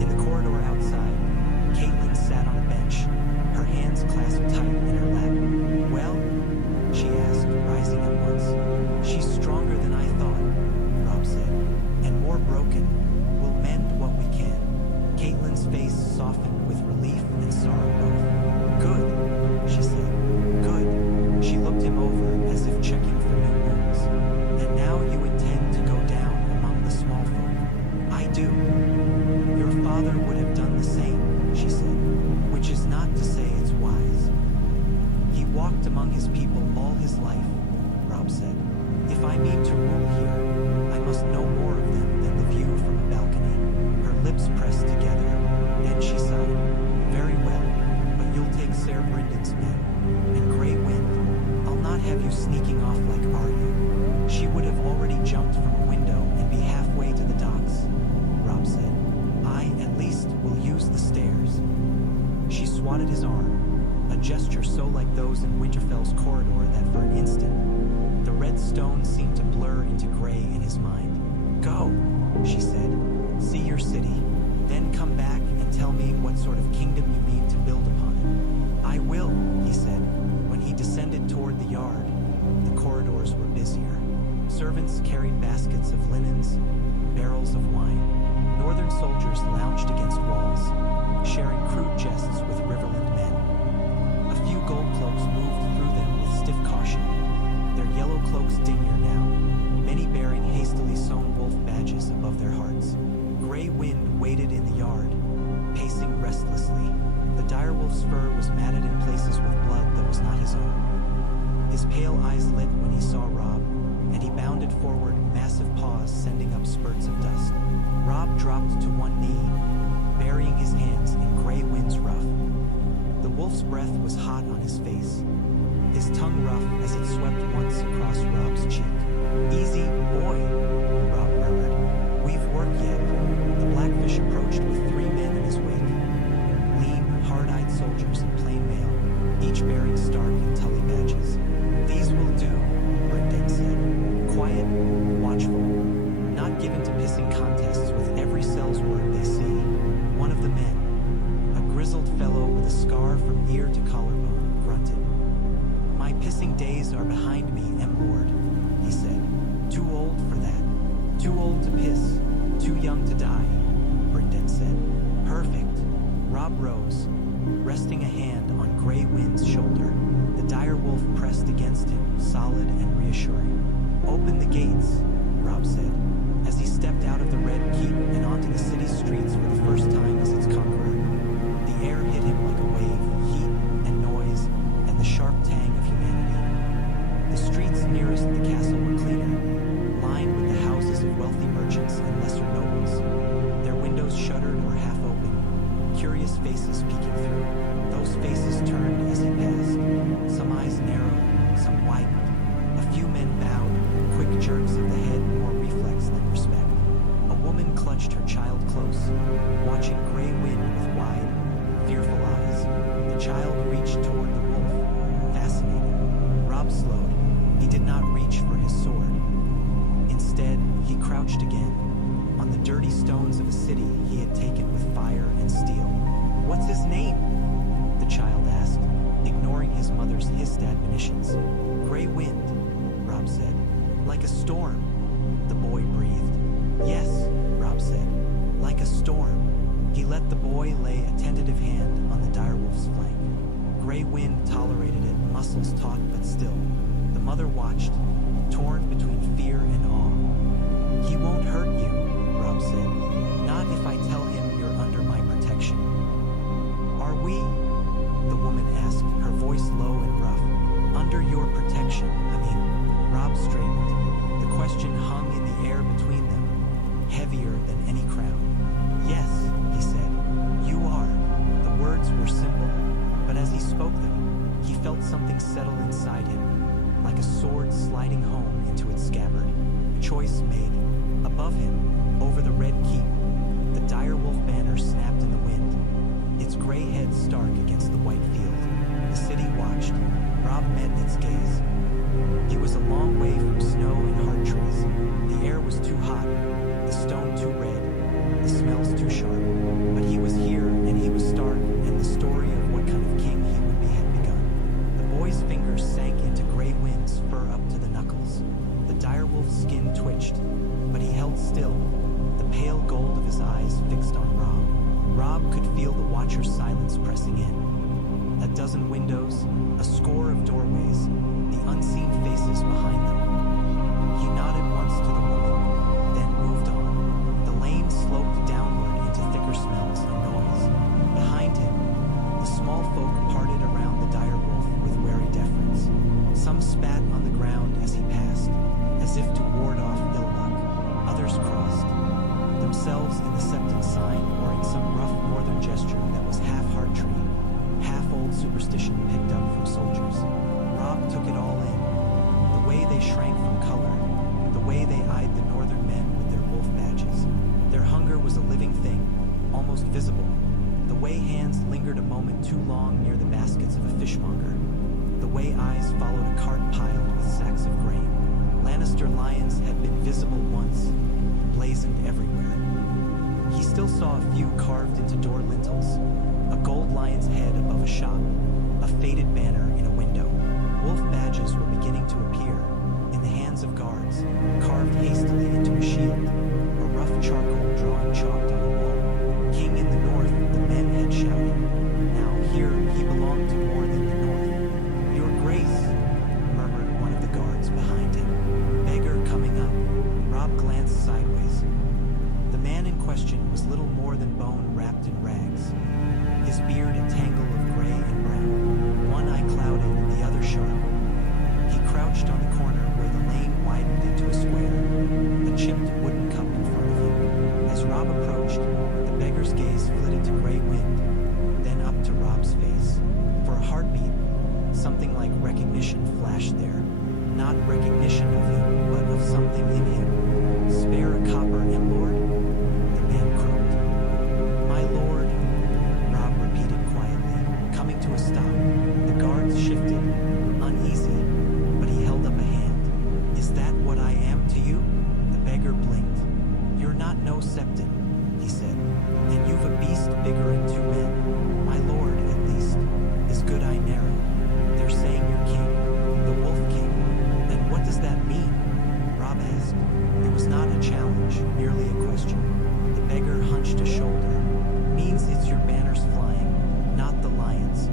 In the corridor outside, Caitlin sat on a bench, her hands clasped tight in her lap. Well, she asked, rising at once. She's stronger than I thought, Robb said, and more broken. We'll mend what we can. Caitlin's face softened with relief and sorrow both. Good, she said. Good. She looked him over as if checking for new wounds. And now you intend to go down among the small folk. I do. Your father would have done the same, she said, which is not to say it's wise. He walked among his people all his life, Robb said. If I mean to rule here, I must know more of them than the view from a balcony. Her lips pressed together, and she sighed. Very well, but you'll take Ser Bryndon's men, and Grey Wind. I'll not have you sneaking off like Arya. She would have already jumped from a window and be halfway to the docks, Robb said. I, at least, will use the stairs. She swatted his arm, a gesture so like those in Winterfell's corridor that for an instant, the red stone seemed to blur into gray in his mind. Go, she said. See your city. Then come back and tell me what sort of kingdom you need to build upon it. I will, he said. When he descended toward the yard, the corridors were busier. Servants carried baskets of linens, barrels of wine. Northern soldiers lounged against walls, sharing crude jests with Riverland men. A few gold cloaks moved through them with stiff caution, their yellow cloaks dingier now, many bearing hastily sewn wolf badges above their hearts. Grey Wind waited in the yard, pacing restlessly. The direwolf's fur was matted in places with blood that was not his own. His pale eyes lit when he saw Robb, and he bounded forward, massive paws sending up spurts of dust. Robb dropped to one knee, burying his hands in Grey Wind's ruff. The wolf's breath was hot on his face, his tongue rough as it swept once across Robb's cheek. Easy, boy, Robb murmured. We've work yet. The Blackfish approached with 3 men in his wake. Lean, hard-eyed soldiers in plain mail, each bearing Stark and Tully badges. These will do, Bryndon said. Quiet, watchful, not given to pissing contests with every cell's word they see. One of the men, a grizzled fellow with a scar from ear to collarbone, grunted. My pissing days are behind me, M-Lord, he said. Too old for that. Too old to piss. Too young to die, Bryndon said. Perfect. Robb rose, resting a hand on Grey Wind's shoulder. The dire wolf pressed against him, solid and reassuring. Open the gates, Robb said, as he stepped out of the Red Keep and onto the city's streets for the first time as its conqueror. The air hit him like a wave, heat and noise, and the sharp tang of humanity. The streets nearest the castle were cleaner, lined with the houses of wealthy merchants and lesser nobles, their windows shuttered or half open, curious faces peeking through. Those faces turned as he passed, some eyes narrow, some widened. A few men bowed, quick jerks of the head more reflex than respect. A woman clutched her child close, watching Grey Wind with wide, fearful eyes. The child reached toward the wolf, fascinated. Robb slowed. He did not reach for his sword. Instead, he crouched again, on the dirty stones of a city he had taken with fire and steel. What's his name? The child asked, ignoring his mother's hissed admonitions. Grey Wind, Robb said. Like a storm, the boy breathed. Yes, Robb said, like a storm. He let the boy lay a tentative hand on the direwolf's flank. Grey Wind tolerated it, muscles taut but still. The mother watched, torn between fear and awe. He won't hurt you, Robb said. Not if I tell him you're under my protection. Are we? The woman asked, her voice low and rough. Under your protection, Robb straightened. The question hung in the air between them, heavier than any crown. Yes, he said, you are. The words were simple, but as he spoke them, he felt something settle inside him, like a sword sliding home into its scabbard. A choice made. Above him, over the red keep, the direwolf banner snapped in the wind, its gray head stark against the white field. The city watched. Robb met its gaze. He was a long way from snow and hard trees. The air was too hot, the stone too red, the smells too sharp. But he was here, and he was stark, and the story of what kind of king he would be had begun. The boy's fingers sank into gray winds, fur up to the knuckles. The direwolf's skin twitched, but he held still, the pale gold of his eyes fixed on Robb. Robb could feel the watcher's silence pressing in. A dozen windows, a score of doorways, the unseen faces behind them. He nodded once to the woman, then moved on. The lane sloped downward into thicker smells and noise. Behind him, the small folk parted around the direwolf with wary deference. Some spat on the ground as he passed, as if to ward off ill luck. Others crossed, themselves in the septon sign or in some rough northern gesture that was half hartree, half old superstition picked up from soldiers. Robb took it all in. The way they shrank from color, the way they eyed the northern men with their wolf badges. Their hunger was a living thing, almost visible. The way hands lingered a moment too long near the baskets of a fishmonger. The way eyes followed a cart piled with sacks of grain. Lannister lions had been visible once, blazoned everywhere. He still saw a few carved into door lintels, a gold lion's head above a shop, a faded banner in a window. Wolf badges were beginning to appear, in the hands of guards, carved hastily into a shield, a rough charcoal drawing chalked on a wall. King in the north, the men had shouted. Now here he belonged to more than the north. Your grace, murmured one of the guards behind him. Beggar coming up. Robb glanced sideways. The man in question was little more than bone wrapped in rags. His beard a tangle of gray and brown, one eye clouded, the other sharp. He crouched on the corner where the lane widened into a square, a chipped wooden cup in front of him. As Robb approached, the beggar's gaze flitted to gray wind, then up to Robb's face. For a heartbeat, something like recognition flashed there. Not recognition of him, but of something in him. Spare a copper, M-Lord? The man croaked. My lord, Robb repeated quietly, coming to a stop. The guards shifted, uneasy, but he held up a hand. Is that what I am to you? The beggar blinked. You're not no septon, he said, and you've a beast bigger than two men. My lord, at least, is good I narrow. They're saying you're king, the wolf king. Then what does that mean? Robb asked. It was not a challenge, merely a question. The beggar hunched a shoulder. Means it's your banners flying, not the lions.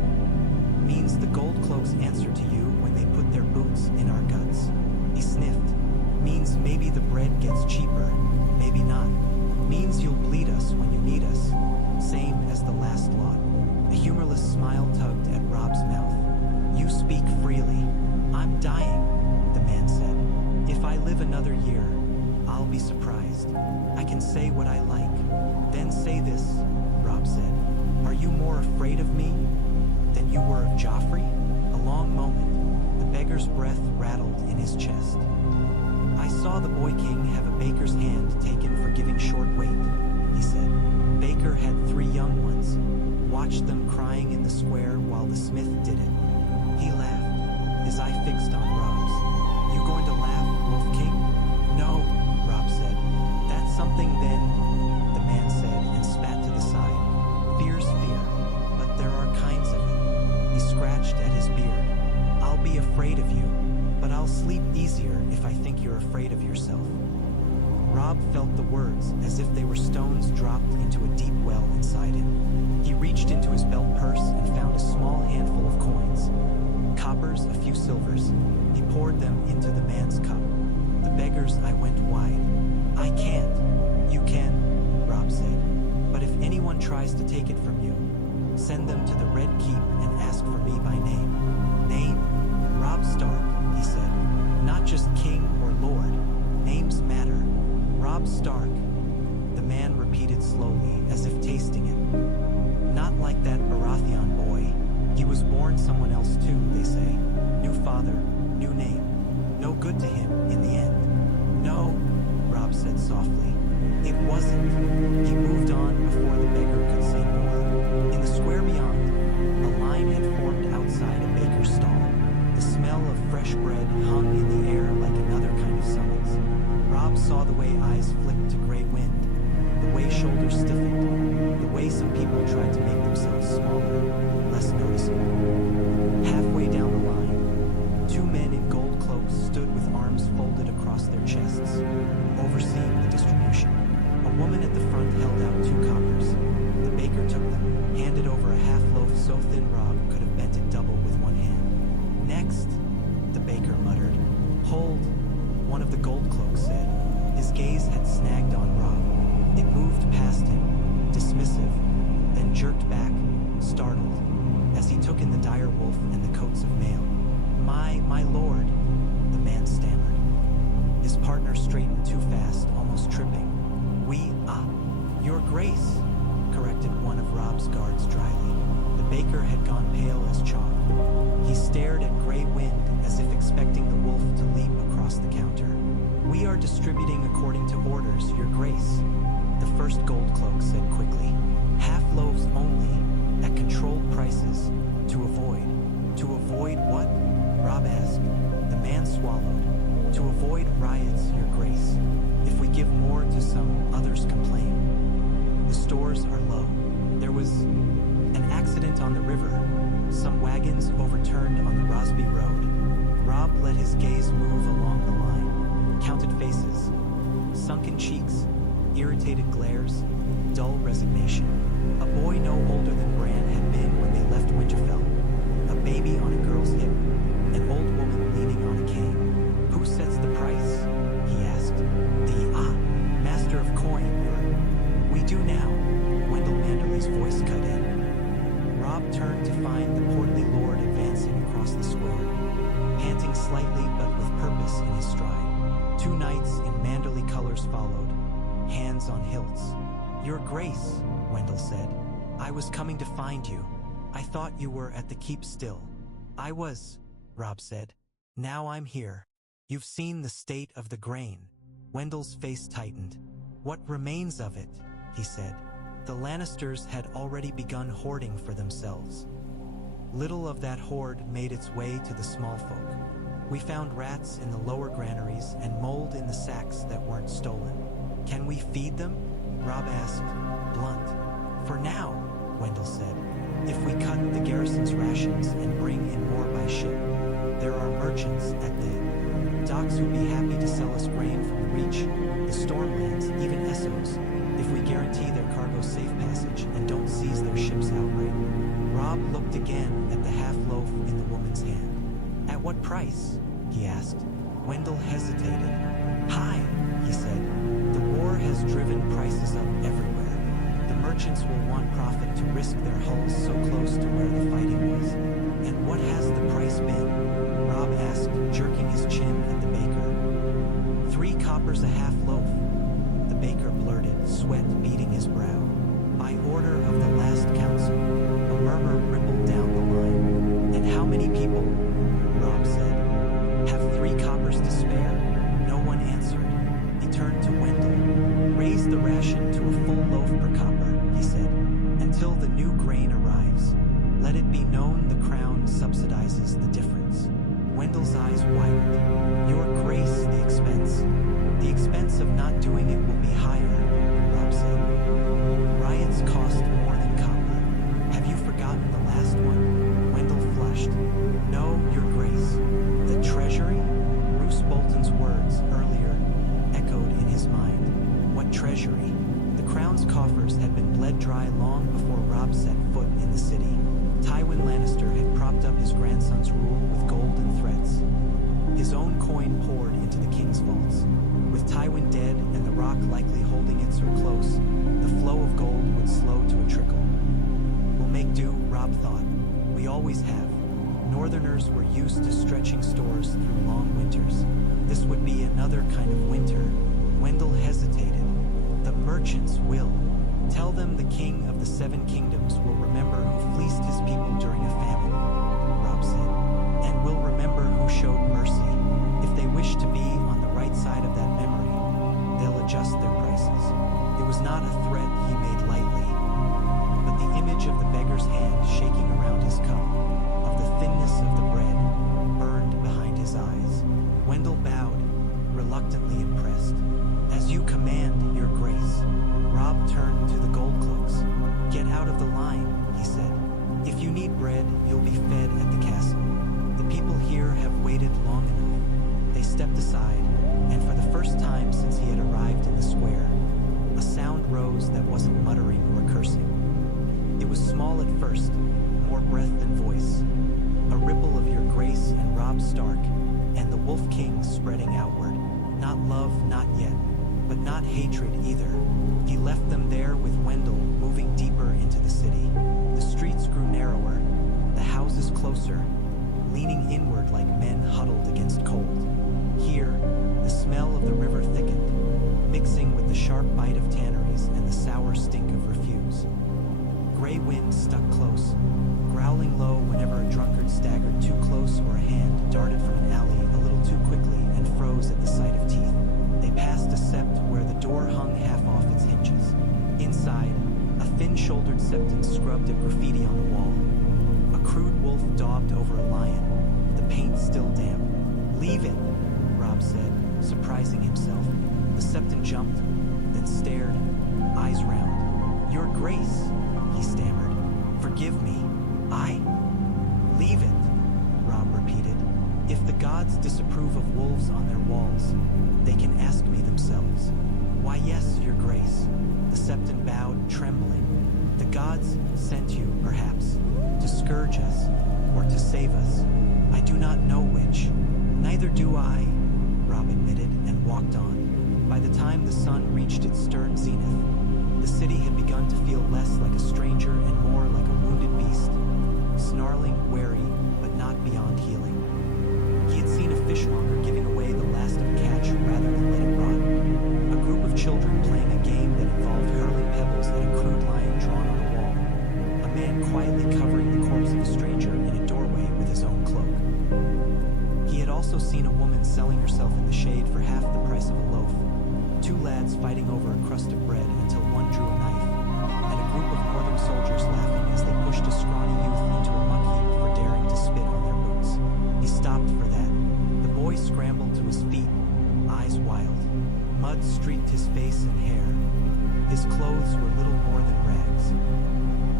Means the gold cloaks answer to you when they put their boots in our guts. He sniffed. Means maybe the bread gets cheaper, maybe not. Means you'll bleed us when you need us, same as the last lot. A humorless smile tugged at Robb's mouth. You speak freely. I'm dying, the man said. If I live another year, I'll be surprised. I can say what I like. Then say this, Robb said. Are you more afraid of me than you were of Joffrey? A long moment. The beggar's breath rattled in his chest. I saw the boy king have a baker's hand taken for giving short weight, he said. Baker had 3 young ones. Watched them crying in the square while the smith did it. He laughed, his eye fixed on Robb's. You going to laugh, Wolf King? No, Robb said. That's something then, the man said and spat to the side. Fear's fear, but there are kinds of it. He scratched at his beard. I'll be afraid of you, but I'll sleep easier if I think you're afraid of yourself. Robb felt the words as if they were stones dropped into a deep well inside him. He reached into his belt purse and found a small handful of coins. Coppers, a few silvers. He poured them into the man's cup. The beggar's eye went wide. I can't. You can, Robb said. But if anyone tries to take it from you, send them to the Red Keep and ask for me by name. Name? Robb Stark, he said. Not just king or lord. Names matter. Robb Stark. The man repeated slowly, as if tasting it. Not like that Baratheon boy. He was born someone else too, they say. New father, new name. No good to him in the end. No, Robb said softly. It wasn't. He moved on before the beggar could say more. In the square beyond, a line had formed outside a baker's stall. The smell of fresh bread hung in the air like another kind of summons. Robb saw the way eyes flicked to gray wind, the way shoulders stiffened, the way some people tried to make themselves smaller, less noticeable. Halfway down the line, two men in gold cloaks stood with arms folded across their chests, overseeing the distribution. A woman at the front held out 2 coppers. The baker took them, handed over a half loaf so thin Robb could have bent it double with one hand. Next, the baker muttered. Hold, one of the gold cloaks said. His gaze had snagged on Robb. It moved past him, dismissive, then jerked back, startled, as he took in the dire wolf and the coats of mail. My lord, the man stammered. His partner straightened too fast, almost tripping. Your grace, corrected one of Robb's guards dryly. The baker had gone pale as chalk. He stared at gray wind as if expecting the wolf to leap across the counter. We are distributing according to orders, your grace, the first gold cloak said quickly. Half loaves only, at controlled prices, to avoid. To avoid what? Robb asked. The man swallowed. To avoid riots, your grace. If we give more to some, others complain. The stores are low. There was an accident on the river. Some wagons overturned on the Rosby Road. Robb let his gaze move along the line, counted faces, sunken cheeks, irritated glares, dull resignation. A boy no older than Bran had been when they left Winterfell. A baby on a girl's hip. An old woman leaning on a cane. Who sets the price? He asked. The master of coin. We do now. Wendell Manderley's voice cut in. Robb turned to find the portly lord advancing across the square, panting slightly but with purpose in his stride. 2 knights in Manderley colors followed, hands on hilts. Your grace, Wendell said. I was coming to find you. I thought you were at the keep still. I was, Robb said. Now I'm here. You've seen the state of the grain. Wendell's face tightened. What remains of it? He said. The Lannisters had already begun hoarding for themselves. Little of that hoard made its way to the small folk. We found rats in the lower granaries and mold in the sacks that weren't stolen. Can we feed them? Robb asked, blunt. For now, Wendell said. If we cut the garrison's rations and bring in more by ship, there are merchants at the docks who'd be happy to sell us grain from the Reach, the Stormlands, even Essos, if we guarantee their cargo safe passage and don't seize their ships outright. Robb looked again at the half-loaf in the woman's hand. At what price? He asked. Wendell hesitated. High, he said. The war has driven prices up everywhere. The merchants will want profit to risk their hulls so close to where the fighting was. And what has the price been? Robb asked, jerking his chin at the baker. 3 coppers a half loaf. The baker blurted, sweat beading his brow. By order of the last council. A murmur rippled down the line. And how many people? Robb said. Have 3 coppers to spare? No one answered. He turned to Wendell. Raise the ration to a full loaf per copper, he said, until the new grain arrives. Let it be known the crown subsidizes the difference. Wendell's eyes widened. Your grace, the expense. The expense of not doing it will be higher, Robb said. Riots cost more than copper. Have you forgotten the last one? Wendell flushed. No, your grace. The treasury? Roose Bolton's words earlier echoed in his mind. What treasury? The crown's coffers had been bled dry long before Robb set foot in the city. Tywin Lannister had propped up his grandson's rule with gold and threats. His own coin poured into the king's vaults. With Tywin dead and the rock likely holding it so close, the flow of gold would slow to a trickle. We'll make do, Robb thought. We always have. Northerners were used to stretching stores through long winters. This would be another kind of winter. Wendell hesitated. The merchants will. Tell them the king of the Seven Kingdoms will remember who fleeced his people during a famine, Robb said, and will remember who showed mercy. If they wish to be on the right side of that memory, they'll adjust their prices. It was not a threat he made lightly, but the image of the beggar's hand shaking around his cup, of the thinness of the bread, burned behind his eyes. Wendell bowed, reluctantly impressed. As you command, your grace. Robb turned to the gold cloaks. Get out of the line, he said. If you need bread, you'll be fed at the castle. The people here have waited long enough. They stepped aside, and for the first time since he had arrived in the square, a sound rose that wasn't muttering or cursing. It was small at first, more breath than voice. A ripple of your grace and Robb Stark, and the Wolf King spreading outward. Not love, not yet, but not hatred either. He left them there with Wendell moving deeper into the city. The streets grew narrower, the houses closer, leaning inward like men huddled against cold. Here, the smell of the river thickened, mixing with the sharp bite of tanneries and the sour stink of refuse. Gray wind stuck close, growling low whenever a drunkard staggered too close or a hand darted from an alley a little too quickly and froze at the sight of teeth. They passed a sept where the door hung half off its hinges. Inside, a thin-shouldered septon scrubbed at graffiti on the wall. A crude wolf daubed over a lion, the paint still damp. Leave it, Robb said, surprising himself. The septon jumped, then stared, eyes round. Your grace, he stammered. Forgive me. Leave it, Robb repeated. If the gods disapprove of wolves on their walls, they can ask me themselves. Why, yes, your grace. The septon bowed, trembling. The gods sent you, perhaps, to scourge us, or to save us. I do not know which. Neither do I, Robb admitted, and walked on. By the time the sun reached its stern zenith, the city had begun to feel less like a stranger and more like a wounded beast. Snarling, wary, but not beyond healing. He had seen a fishmonger giving away the last of a catch rather than let it rot. A group of children playing a game that involved hurling pebbles at a crude lion drawn on a wall. A man quietly covering the corpse of a stranger in a doorway with his own cloak. He had also seen a woman selling herself in the shade for half the price of a loaf. Two lads fighting over a crust of bread until one drew a knife, and a group of northern soldiers laughing as they pushed a scrawny youth into a muck heap for daring to spit on their boots. He stopped for that. The boy scrambled to his feet, eyes wild. Mud streaked his face and hair. His clothes were little more than rags.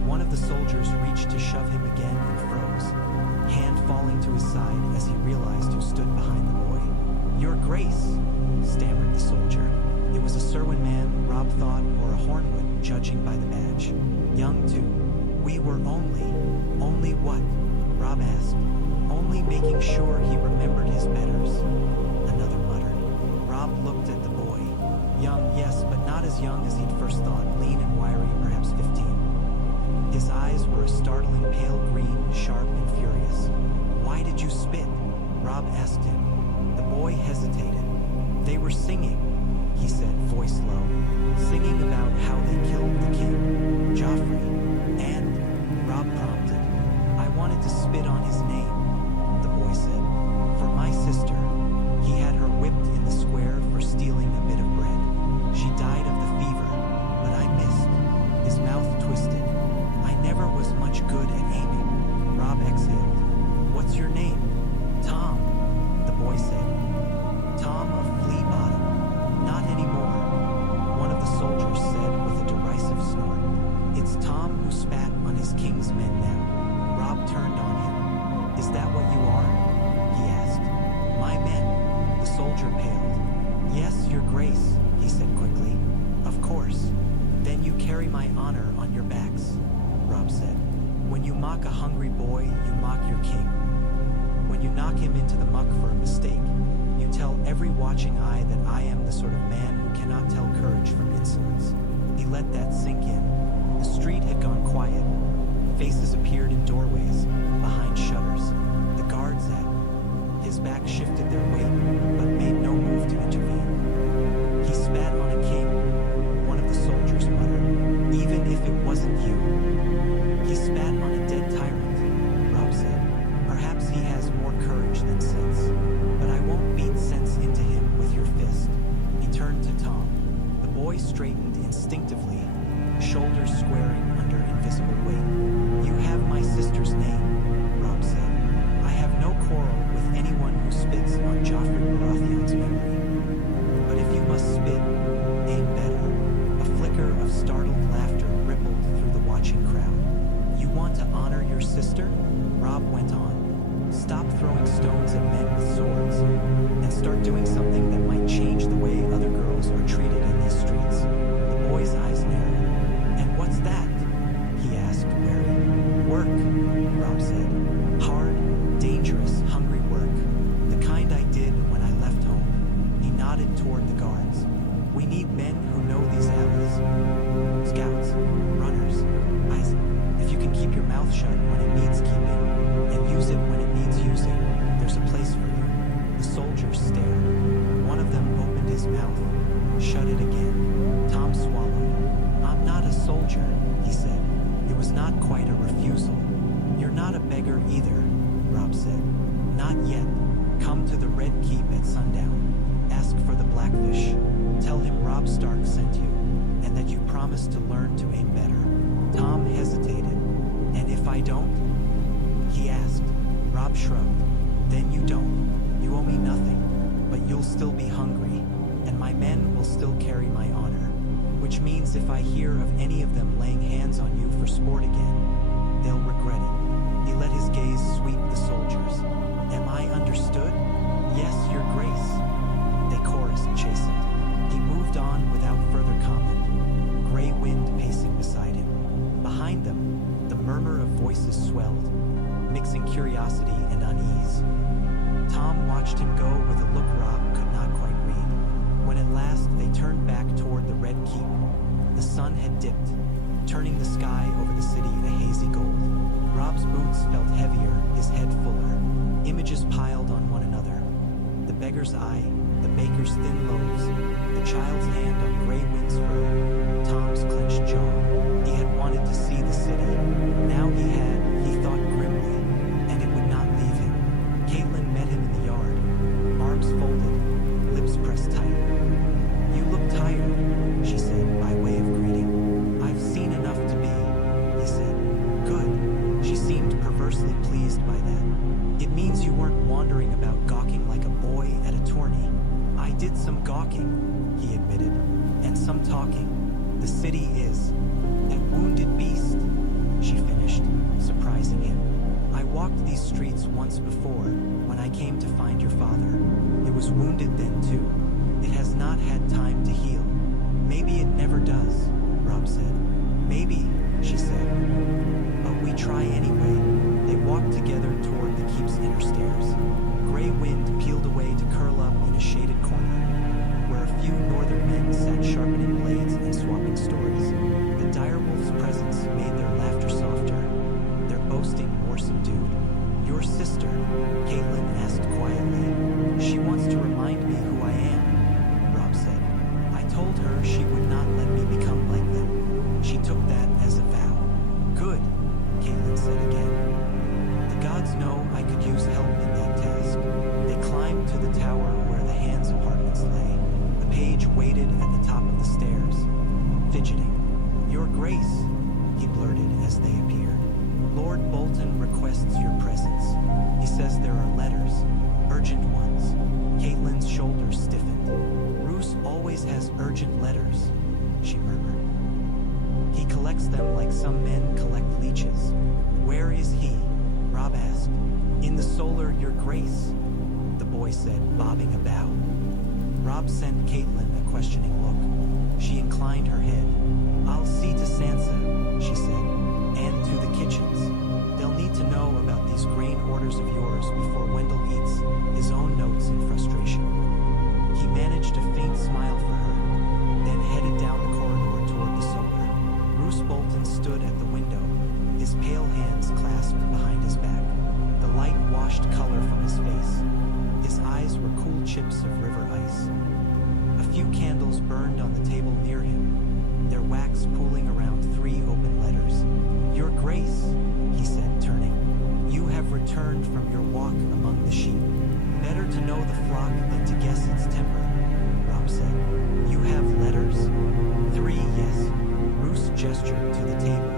One of the soldiers reached to shove him again and froze, hand falling to his side as he realized who stood behind the boy. Your grace, stammered the soldier. It was a Serwyn man, Robb thought, or a Hornwood, judging by the badge. Young, too. We were only what? Robb asked. Only making sure he remembered his betters. Another muttered. Robb looked at the boy. Young, yes, but not as young as he'd first thought, lean and wiry, perhaps 15. His eyes were a startling pale green, sharp and furious. Why did you spit? Robb asked him. The boy hesitated. They were singing, he said, voice low. Singing about how they killed the king, Joffrey. And, Robb prompted, I wanted to spit on his name, the boy said. For my sister. He had her whipped in the square for stealing a bit of bread. She died of the fever, but I missed. His mouth twisted. I never was much good at aiming. Robb exhaled. What's your name? Tom, the boy said. Tom of Flea Bottom. Not anymore, one of the soldiers said with a derisive snort. It's Tom who spat on his king's men now. Robb turned on him. Is that what you are? He asked. My men. The soldier paled. Yes, your grace, he said quickly. Of course. Then you carry my honor on your backs, Robb said. When you mock a hungry boy, you mock your king. When you knock him into the muck for a mistake, you tell every watching eye that I am the sort of man who cannot tell courage from insolence. He let that sink in. The street had gone quiet. Faces appeared in doorways, behind shutters. The guards at his back shifted their weight, but made no move to intervene. He spat on a king, one of the soldiers muttered, even if it wasn't you. He spat on a dead tyrant, Robb said. Perhaps he has more courage than sense, but I won't beat sense into him with your fist. He turned to Tom. The boy straightened instinctively, shoulders squaring under invisible weight. You have my sister's name, Robb said. I have no quarrel with anyone who spits on Joffrey Baratheon's memory. But if you must spit, aim better. A flicker of startled laughter rippled through the watching crowd. You want to honor your sister? Robb went on. Stop throwing stones at men with swords, and start doing something that might change the way other girls are treated in these streets. The boy's eyes narrowed. And what's that? He asked, wary. Work, Robb said. Hard, dangerous, hungry work. The kind I did when I left home. He nodded toward the guards. We need men who know these alleys. Scouts, runners, eyes. If you can keep your mouth shut when it needs keeping, and use it when it needs using, there's a place for you. The soldiers stared. One of them opened his mouth, shut it again. Tom swallowed. I'm not a soldier, he said. It was not quite a refusal. You're not a beggar either, Robb said. Not yet. Come to the Red Keep at sundown. Ask for the Blackfish. Tell him Robb Stark sent you, and that you promised to learn to aim better. Tom hesitated. And if I don't? He asked. Robb shrugged. Then you don't. You owe me nothing, but you'll still be hungry, and my men will still carry my honor. Which means if I hear of any of them laying hands on you for sport again, they'll regret it. He let his gaze sweep the soldiers. Am I understood? Yes, your grace. They chorused, chastened. He moved on without further comment, gray wind pacing beside him. Behind them, the murmur of voices swelled, mixing curiosity and unease. Tom watched him go with a look Robb could not quite read. When at last they turned back toward the Red Keep, the sun had dipped, turning the sky over the city a hazy gold. Robb's boots felt heavier, his head fuller. Images piled on one another. The beggar's eye, the baker's thin loaves, the child's hand on Grey Wind's fur, Tom's clenched jaw. He had wanted to see the city. Now he thought grimly, and it would not leave him. Caitlin met him in the yard, arms folded, lips pressed tight. You look tired, she said by way of greeting. I've seen enough to be, he said. Good. She seemed perversely pleased by that. It means you weren't wandering about gawking like a boy at a tourney. I did some gawking, he admitted, and some talking. The city is that wounded beast, she finished, surprising him. I walked these streets once before, when I came to find your father. It was wounded then too. It has not had time to heal. Maybe it never does, Robb said. Maybe, she said. But we try anyway. They walked together toward the keep's inner stairs. Gray wind peeled away to curl up in a shaded corner, where a few northern men sat sharpening blades and swapping stories. The direwolf's presence made their laughter softer, their boasting more subdued. Your sister, Caitlin asked quietly. She wants to remind me who I am, Robb said. I told her she would not let me become like them. She took that as a vow. Good, Caitlin said again. The gods know I could use help in that task. They climbed to the tower where the Hands apartments lay. The page waited at the top of the stairs, fidgeting. Your Grace, he blurted as they appeared. Lord Bolton requests your presence. He says there are letters, urgent ones. Caitlin's shoulders stiffened. Roose always has urgent letters, she murmured. He collects them like some men collect leeches. Where is he? Robb asked. In the solar, your grace, the boy said, bobbing a bow. Robb sent Caitlin a questioning look. She inclined her head. I'll see to Sansa, she said, and to the kitchens. They'll need to know about these grain orders of yours before Wendell eats his own notes in frustration. He chips of river ice. A few candles burned on the table near him, their wax pooling around 3 open letters. "Your Grace," he said, turning. "You have returned from your walk among the sheep. Better to know the flock than to guess its temper," Robb said. "You have letters?" 3, yes. Roos gestured to the table.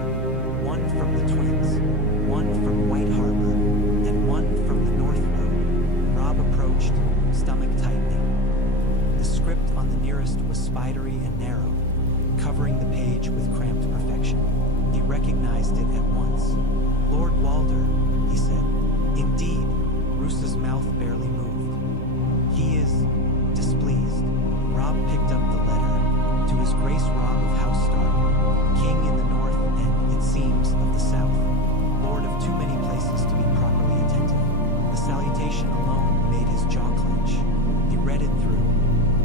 1 from the twins, 1 from White Harbor, and 1 from the North Road. Robb approached, stomach tightening. The script on the nearest was spidery and narrow, covering the page with cramped perfection. He recognized it at once. "Lord Walder," he said. "Indeed." Roos's mouth barely moved. "He is displeased." Robb picked up the letter. "To His Grace Robb of House Stark, King in the North and, it seems, of the South, Lord of too many places to be properly attentive." The salutation alone made his jaw clench. He read it through.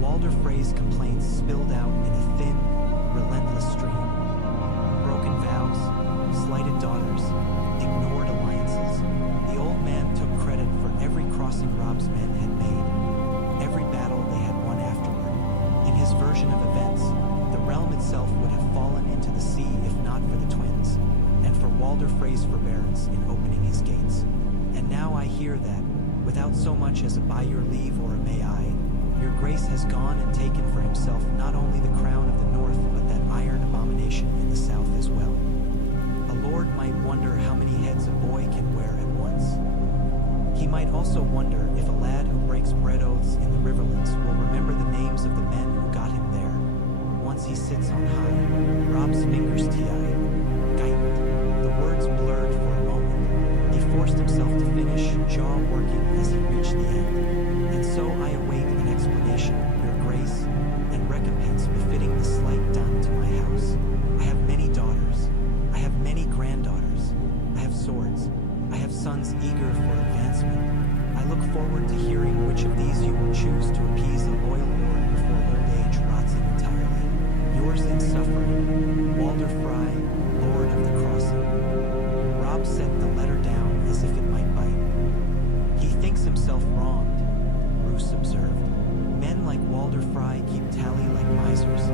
Walder Frey's complaints spilled out in a thin, relentless stream. Broken vows, slighted daughters, ignored alliances. The old man took credit for every crossing Robb's men had made, every battle they had won afterward. In his version of events, the realm itself would have fallen into the sea if not for the twins, and for Walder Frey's forbearance in opening his gates. "And now I hear that, without so much as a by your leave or a may I, your Grace has gone and taken for himself not only the crown of the North, but that iron abomination in the South as well. A lord might wonder how many heads a boy can wear at once. He might also wonder if a lad who breaks bread oaths in the riverlands will remember the names of the men who got him there. Once he sits on high." Robb's fingers tightened. The words blurred for a moment. He forced himself to finish, jaw working as he reached the end. "And so I await an explanation, your Grace, and recompense befitting the slight done to my house. I have many daughters. I have many granddaughters. I have swords. I have sons eager for advancement. I look forward to hearing which of these you will choose to appease a loyal lord before old age rots him entirely. Yours in suffering, Walder Frey, Lord of the Crossing." Robb set the letter down as if it might bite. "He thinks himself wronged," Roos observed. "Men like Walder Frey keep tally like misers,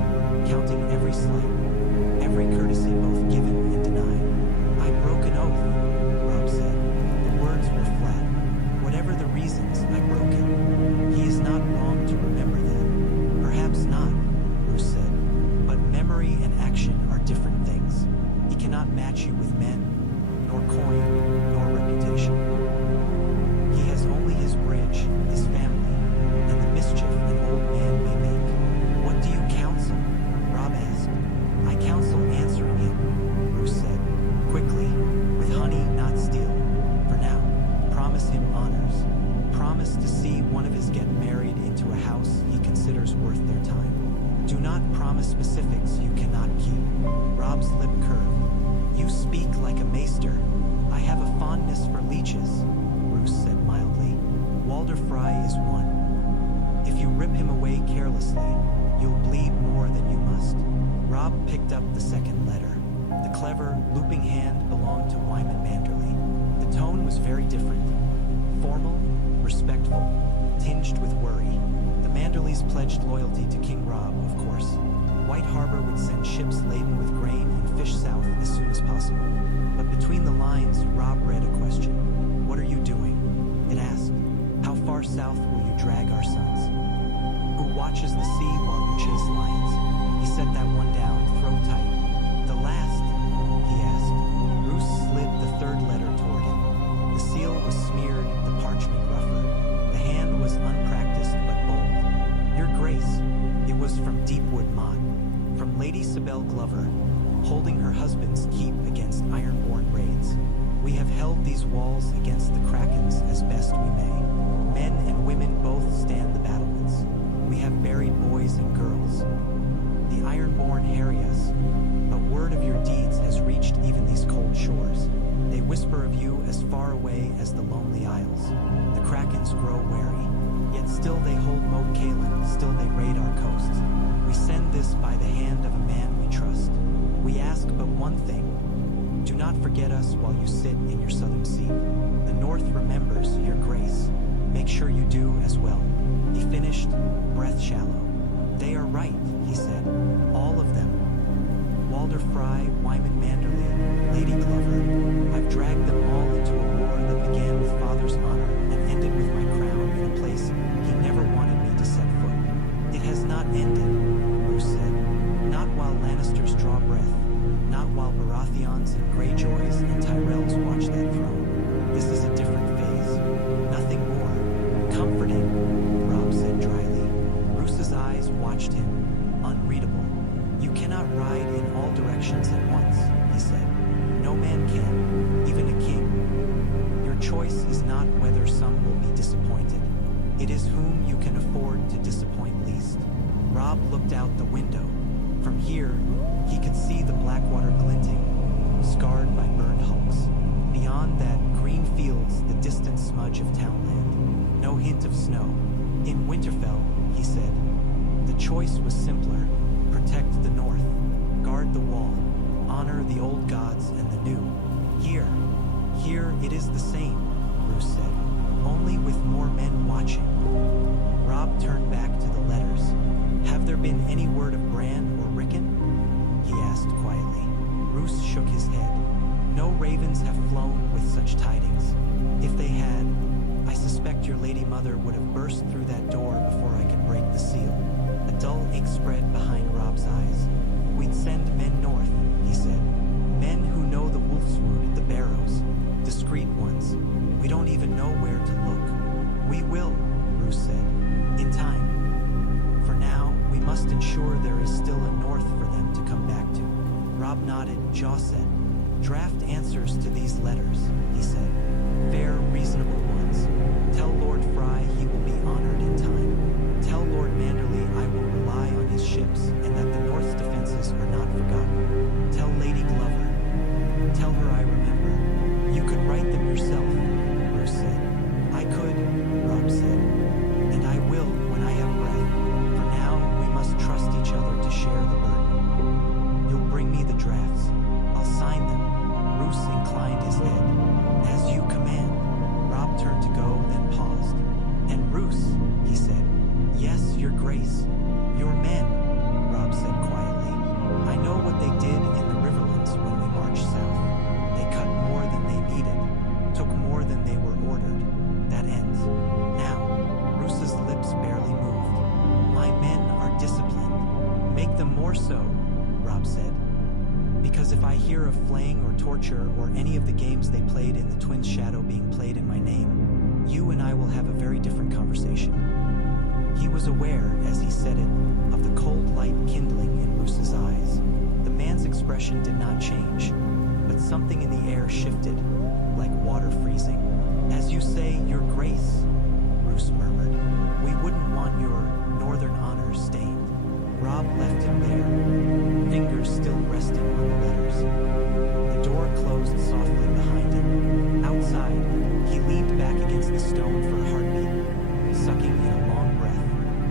counting every slight, every courtesy both given and denied." "I broke an oath," Robb said. The words were flat. "Whatever the reasons, I broke it. He is not wrong to remember that." "Perhaps not," Roos said. "But memory and action are different things. He cannot match you with men, nor coin, nor reputation. He has only his bridge, his family, and the mischief an old man may make." "What do you counsel?" Robb asked. "I counsel answering him," Roos said, quickly, "with honey, not steel. For now, promise him honors. Promise to see one of his get married into a house he considers worth their time. Do not promise specifics you cannot keep." Robb's lip curved. "You speak like a maester. I have a fondness for leeches," Roos said mildly. "Walder Frey is one. If you rip him away carelessly, you'll bleed more than you must." Robb picked up the second letter. The clever, looping hand belonged to Wyman Manderley. The tone was very different. Formal, respectful, tinged with worry. The Manderleys pledged loyalty to King Robb, of course. White Harbor would send ships laden with grain and fish south as soon as possible. But between the lines, Robb read a question. "What are you doing?" it asked. "How far south will you drag our sons? Who watches the sea while you chase lions?" He set that one down, throat tight. "The last?" he asked. Roos slid the third letter toward him. The seal was smeared, the parchment rougher. The hand was unpracticed but bold. "Your Grace." It was from Deepwood Mott, from Lady Sibel Glover, holding her husband's keep against iron-born raids. "We have held these walls against the krakens as best we may. Men and women both stand the battlements. We have buried boys and girls. The iron-born harry us, but word of your deeds has reached even these cold shores. They whisper of you as far away as the lonely isles. The krakens grow wary, yet still they hold Moat Cailin, still they raid our coasts. We send this by the hand of a man we trust. We ask but one thing. Do not forget us while you sit in your southern seat. The North remembers your Grace. Make sure you do as well. He finished, breath shallow. They are right, he said. All of them. Walder Fry, Wyman Manderley, Lady Glover. I've dragged them all into a war that began with father's honor and ended with my crown in a place he never wanted me to set foot. It has not ended, Bruce said. Not while Lannisters draw breath. Not while Baratheons and Greyjoys and Tyrells watch that throne. This is a different phase. Nothing more. Comforting, Robb said dryly. Bruce's eyes watched him, unreadable. You cannot ride in all directions at once, he said. No man can, even a king. Your choice is not whether some will be disappointed. It is whom you can afford to disappoint least. Robb looked out the window. From here, he could see the Blackwater glinting, scarred by burned hulks. Beyond that, green fields, the distant smudge of townland. No hint of snow. In Winterfell, he said, the choice was simpler. Protect the north, guard the wall, honor the old gods and the new. Here it is the same, Bruce said, only with more men watching. Robb turned back to the letters. Have there been any word of Bran or Rickon? He asked quietly. Bruce shook his head. No ravens have flown with such tidings. If they had, I suspect your lady mother would have burst through that door before I could break the seal. A dull ink spread behind Robb's eyes. We'd send men north, he said. Men who know the wolfswood, the barrows. Discreet ones. We don't even know where to look. We will, Bruce said. In time. For now, we must ensure there is still a north for them to come back to. Robb nodded, jaw set. Draft answers to these letters, he said. Fair, reasonable ones. Tell Lord Fry he will be honored in time. Tell Lord Manderley I will rely on his ships and that the North's defenses are not forgotten. Tell Lady Glover. Tell her I remember. You could write them yourself, Bruce said. I could, Robb said. And I will when I have breath. For now, we must trust each other to share the burden. You'll bring me the drafts. I'll sign them. Bruce inclined his head. As you command. Robb turned to go, then paused. And Bruce, he said. Yes, your grace. Your men, Robb said quietly. I know what they did in the Riverlands when we marched south. They cut more than they needed, took more than they were ordered. That ends. Now, Bruce's lips barely moved. My men are disciplined. Make them more so, Robb said. Because if I hear of flaying or torture or any of the games they played in the Twins' shadow being played in my name, you and I will have a very different conversation. He was aware, as he said it, of the cold light kindling in Bruce's eyes. The man's expression did not change, but something in the air shifted, like water freezing. As you say, your grace, Bruce murmured. We wouldn't want your northern honors stained. Robb left him there, fingers still resting on the letters. The door closed softly behind him. Outside, he leaned back against the stone for a heartbeat, sucking in a long breath.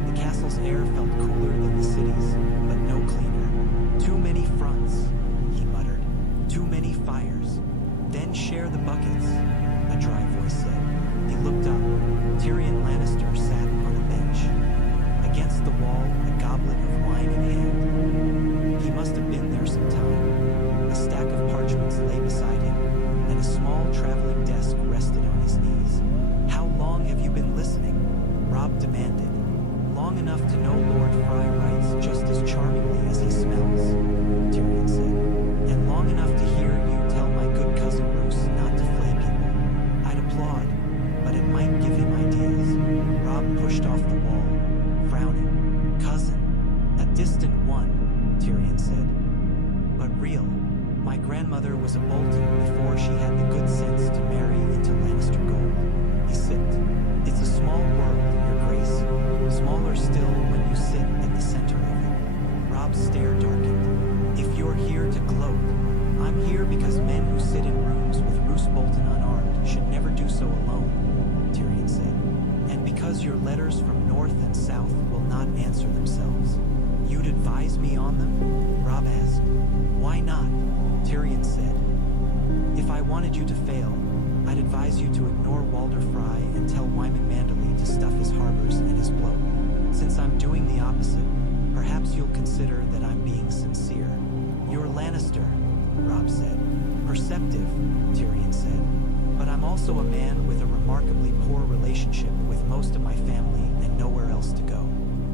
The castle's air felt cooler than the city's, but no cleaner. Too many fronts, he muttered. Too many fires. Then share the buckets, a dry voice said. He looked up. Tyrion Lannister sat on a bench. Against the wall, a goblet of wine in hand. He must have been there some time. A stack of parchments lay beside him, and a small traveling desk rested on his knees. How long have you been listening? Robb demanded. Long enough to know Lord Fry writes just as charmingly as he smells, Tyrion said. And long enough to hear you tell my good cousin Bruce not to flay people. I'd applaud, but it might give him ideas. Robb pushed off the wall, frowning. Cousin, a distant one, Tyrion said. But real. My grandmother was a Bolton before she had the good sense to marry into Lannister gold. He sipped. It's a small world, your grace. Smaller still when you sit at the center of it. Robb's stare darkened. If you're here to gloat, I'm here because men who sit in rooms with Roose Bolton unarmed should never do so alone, Tyrion said. And because your letters from north and south will not answer themselves. You'd advise me on them? Robb asked. Why not? Tyrion said. If I wanted you to fail, I'd advise you to ignore Walder Fry and tell Wyman Manderley to stuff his harbors and his bloat. Since I'm doing the opposite, perhaps you'll consider that I'm being sincere. You're Lannister, Robb said. Perceptive, Tyrion said. But I'm also a man with a remarkably poor relationship with most of my family and nowhere else to go.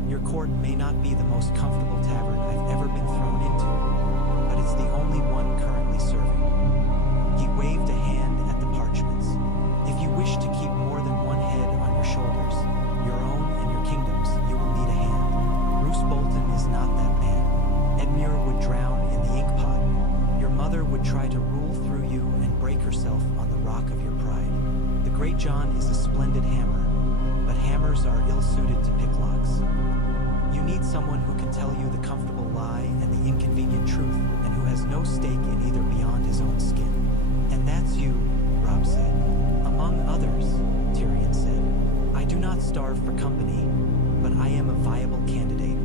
Your court may not be the most comfortable tavern I've ever been thrown into, but it's the only one currently serving. He waved a hand at the parchments. If you wish to keep more than one head on your shoulders, your own and your kingdom's, you will need a hand. Roose Bolton is not that man. Edmure would drown in the ink pot. Your mother would try to rule through you and break herself on the rock of your pride. The Great John is a splendid hammer, but hammers are ill-suited to pick locks. You need someone who can tell you the comfortable lie and the inconvenient truth, and who has no stake in either beyond his own skin. And that's you, Robb said. Among others, Tyrion said. I do not starve for company, but I am a viable candidate.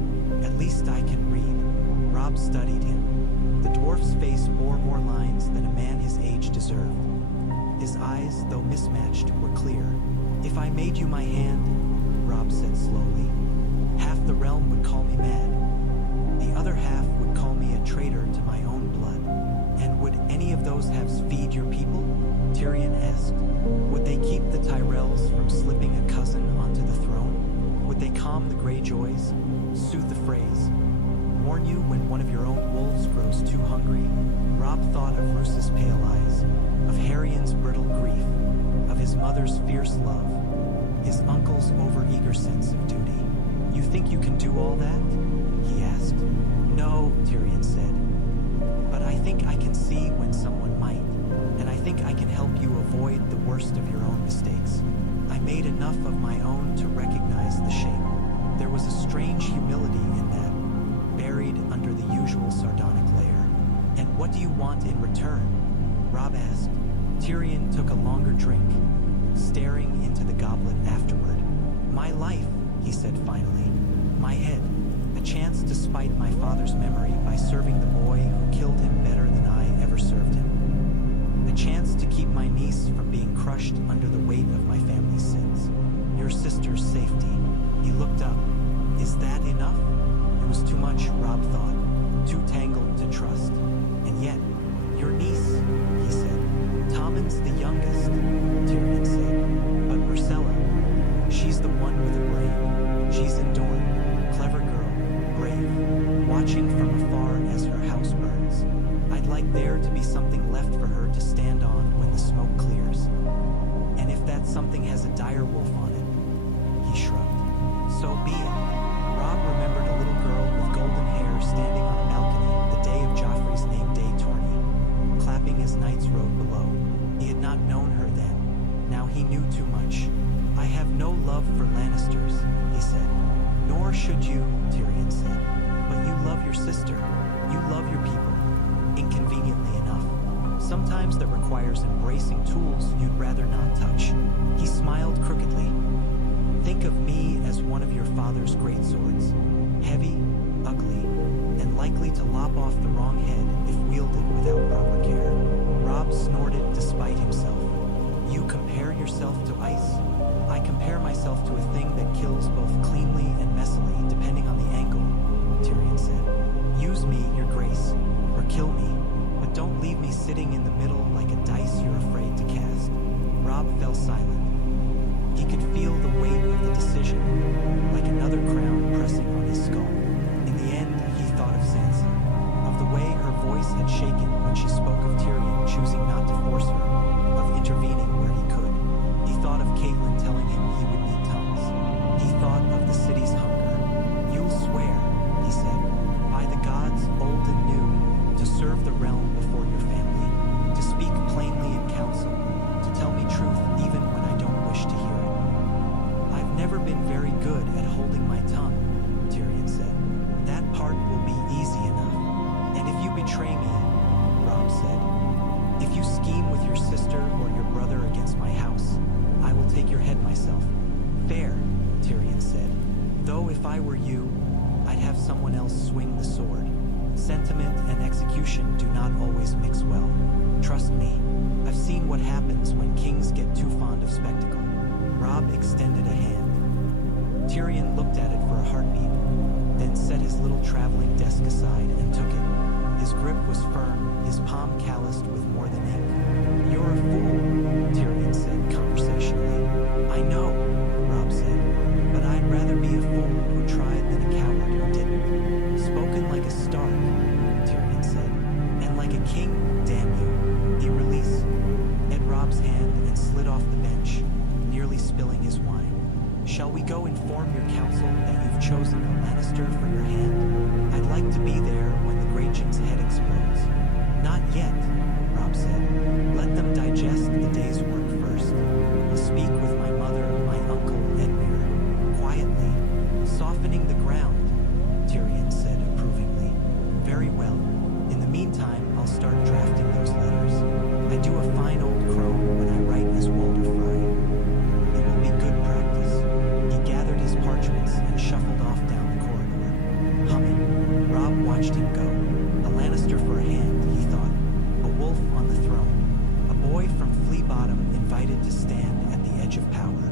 At least I can read. Robb studied him. The dwarf's face bore more lines than a man his age deserved. His eyes, though mismatched, were clear. If I made you my hand, Robb said slowly, half the realm would call me mad. The other half would call me a traitor to my own blood. And would any of those halves feed your people? Tyrion asked. Would they keep the Tyrells from slipping a cousin onto the throne? Would they calm the Greyjoys, soothe the Freys, warn you when one of your own wolves grows too hungry? Robb thought of Roose's pale eyes, of Harrion's brittle grief, of his mother's fierce love, his uncle's overeager sense of duty. You think you can do all that? He asked. No, Tyrion said. But I think I can see when someone might, and I think I can help you avoid the worst of your own mistakes. I made enough of my own to recognize the shape. There was a strange humility in that, buried under the usual sardonic layer. And what do you want in return? Robb asked. Tyrion took a longer drink, staring into the goblet afterward. My life, he said finally. My head. A chance to spite my father's memory by serving the boy who killed him better than I ever served him. A chance to keep my niece from being crushed under the weight of my family's sins. Your sister's safety. He looked up. Is that enough? It was too much, Robb thought. Too tangled to trust. And yet, your niece, he said. Tommen's the youngest, Tyrion said. But Myrcella, she's the one with a brain. She's enduring. Clever girl, brave, watching from afar as her house burns. I'd like there to be something left for her to stand on when the smoke clears. And if that something has a dire wolf on it, he shrugged. So be it. Robb remembered a little girl with golden hair standing on a balcony the day of Joffrey's name day tourney, clapping as knights rode below. He had not known her then. Now he knew too much. I have no love for Lannisters, he said. Nor should you, Tyrion said. But you love your sister. You love your people. Inconveniently enough. Sometimes that requires embracing tools you'd rather not touch. He smiled crookedly. Think of me as one of your father's great swords. Heavy, ugly, and likely to lop off the wrong head if wielded without proper care. Robb snorted despite himself. You compare yourself to ice? I compare myself to a thing that kills both cleanly and messily, depending on the angle, Tyrion said. Use me, your grace, or kill me, but don't leave me sitting in the middle like a dice you're afraid to cast. Robb fell silent. He could feel the weight of the decision, like another crown pressing on his skull. In the end, he thought of Sansa, of the way her voice had shaken when she spoke of Tyrion choosing not to force her, of intervening where he could. He thought of Catelyn telling him he would need tongues. He thought of the city's hunger. You'll swear, he said, by the gods old and new, to serve the realm before your family, to speak plainly in council, to tell me truth even when I don't wish to hear it. I've never been very good at holding my tongue, Tyrion said. That part will be easy enough. And if you betray me, Robb said, if you scheme with your sister or your brother against my house, I will take your head myself. Fair, Tyrion said. Though if I were you, I'd have someone else swing the sword. Sentiment and execution do not always mix well. Trust me, I've seen what happens when kings get too fond of spectacle. Robb extended a hand. Tyrion looked at it for a heartbeat, then set his little traveling desk aside and took it. His grip was firm, his palm calloused with more than ink. "You're a fool," Tyrion said conversationally. "I know," Robb said, "but I'd rather be a fool who tried than a coward who didn't." "Spoken like a Stark," Tyrion said, "and like a king, damn you." He released Ed Robb's hand and slid off the bench, nearly spilling his wine. "Shall we go inform your council that you've chosen a Lannister for your hand? I'd like to be there when the Greyjoy's head explodes." "Not yet," Robb said. "Let them digest the day's work first. We'll speak with my mother, my uncle, Edmure." Quietly, softening the ground, Tyrion said approvingly. "Very well. In the meantime, I'll start drafting those letters. I do a fine old crone when I write as Walder Frey. It will be good practice." He gathered his parchments and shuffled off down the corridor, humming. Robb watched him go. A Lannister for a hand, he thought. A wolf on the throne. A boy from Flea Bottom invited to stand at the edge of power.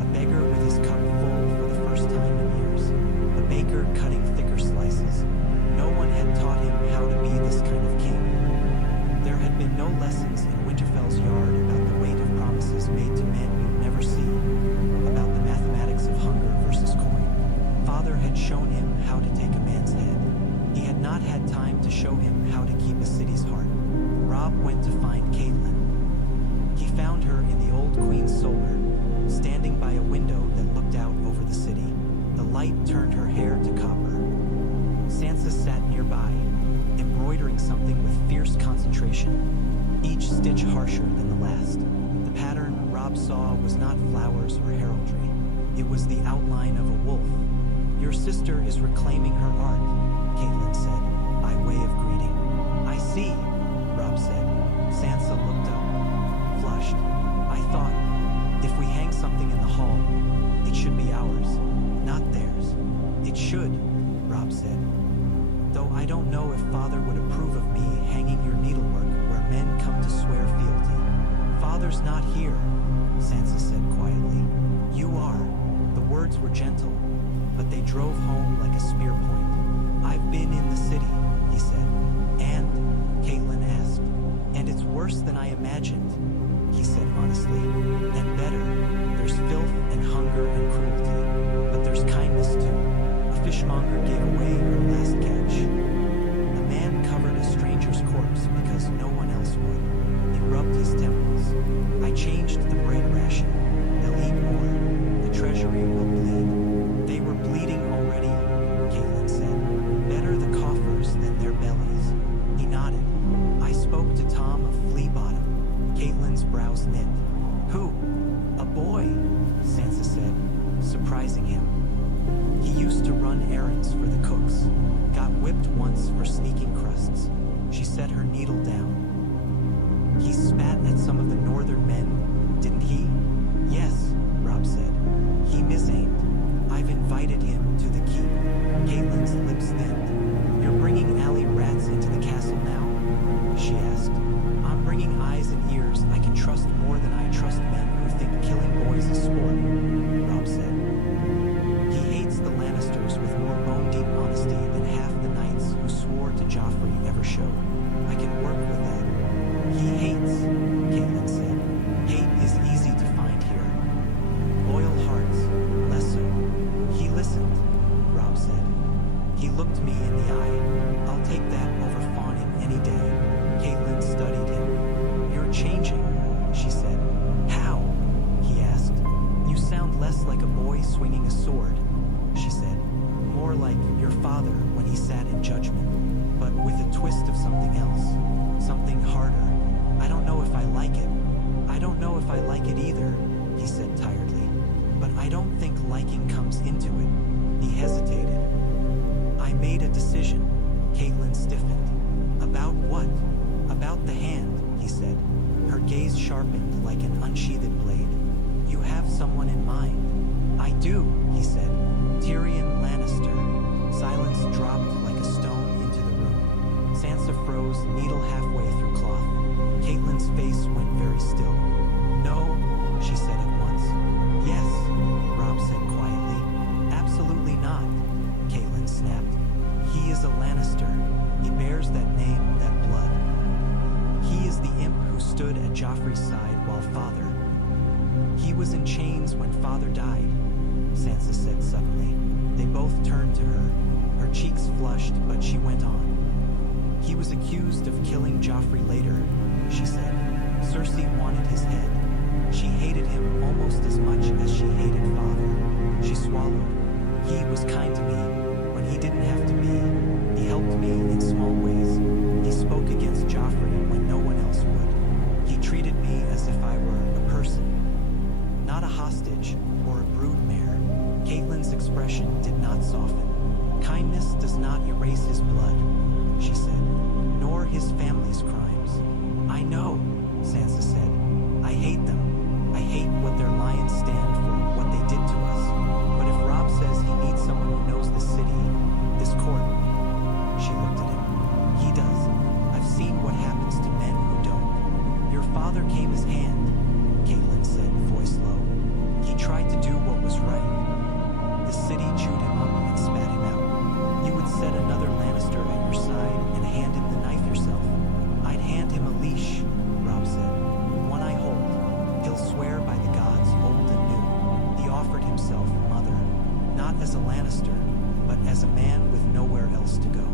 A beggar with his cup full for the first time in years. A baker cutting thicker slices. No one had taught him how to be this kind of king. There had been no lessons in Winterfell's yard about the weight of promises made to men you'd never see, about the mathematics of hunger versus coin. Father had shown him how to take a man's head. He had not had time to show him how to keep a city's heart. Robb went to find Catelyn. He found her in the old Queen's solar, standing by a window that looked out over the city. The light turned her hair to copper. Sansa sat nearby, embroidering something with fierce concentration, each stitch harsher than the last. The pattern Robb saw was not flowers or heraldry. It was the outline of a wolf. "Your sister is reclaiming her art," Catelyn said, by way of greeting. "I see," Robb said. Sansa looked up, flushed. "I thought, if we hang something in the hall, it should be ours, not theirs." "It should," Robb said. "Though I don't know if Father would approve of me hanging your needlework where men come to swear fealty." "Father's not here," Sansa said quietly. "You are." The words were gentle, but they drove home like a spear point. "I've been in the city," he said. "And?" Catelyn asked. "And it's worse than I imagined," he said honestly. "And better. There's filth and hunger and cruelty. But there's kindness too. A fishmonger gave away her last catch. A man covered a stranger's corpse because no one else would." He rubbed his temples. "I changed the bread ration. They'll eat more. The treasury will bleed." "They were bleeding already," Catelyn said. "Better the coffers than their bellies." He nodded. "I spoke to Tom of Flea Bottom." Catelyn's brows knit. "Who?" "A boy," Sansa said, surprising him. "He used to run errands for the cooks. Got whipped once for sneaking crusts." She set her needle down. "He spat at some of the northern men, didn't he?" "Yes," Robb said. "He misaimed. I've invited him to the keep." Catelyn's lips thinned. "You're bringing alley rats into the castle now?" she asked. "I'm bringing eyes and ears I can trust more than I trust men who think killing boys is sport," Robb said. "He hates the Lannisters with more bone-deep honesty than half the knights who swore to Joffrey ever showed. I can work with that." "He hates," Catelyn said. "Hate is easy to find here. Loyal hearts, less so." "He listened," Robb said. "He looked me in the eye. I'll take that over fawning any day." Catelyn studied him. "You're changing," she said. "How?" he asked. "You sound less like a boy swinging a sword," she said. "More like your father when he sat in judgment, but with a twist of something else. Something harder. I don't know if I like it." "I don't know if I like it either," he said tiredly. "But I don't think liking comes into it." He hesitated. "I made a decision." Catelyn stiffened. "About what?" "About the hand," he said. Her gaze sharpened like an unsheathed blade. "You have someone in mind." "I do," he said. "Tyrion Lannister." Silence dropped like a stone into the room. the imp who stood at Joffrey's side while Father... He was in chains when Father died, Sansa said suddenly. They both turned to her. Her cheeks flushed, but she went on. He was accused of killing Joffrey later, she said. Cersei wanted his head. She hated him almost as much as she hated Father. She swallowed. He was kind to me when he didn't have to be. He helped me in small ways. He spoke against Joffrey when no one else would. He treated me as if I were a person, not a hostage or a broodmare. Catelyn's expression did not soften. Kindness does not erase his blood, she said, nor his family's crimes. I know, Sansa said. I hate them. I hate what their lions stand for, what they did to us. But if Robb says he needs someone who knows this city, this court... She looked at him. He does. I've seen what happens to men who don't. Your father came his hand, Catelyn said, voice low. He tried to do what was right. The city chewed him up and spat him out. You would set another Lannister at your side and hand him the knife yourself. I'd hand him a leash, Robb said. One I hold. He'll swear by the gods old and new. He offered himself mother, not as a Lannister, but as a man with nowhere else to go.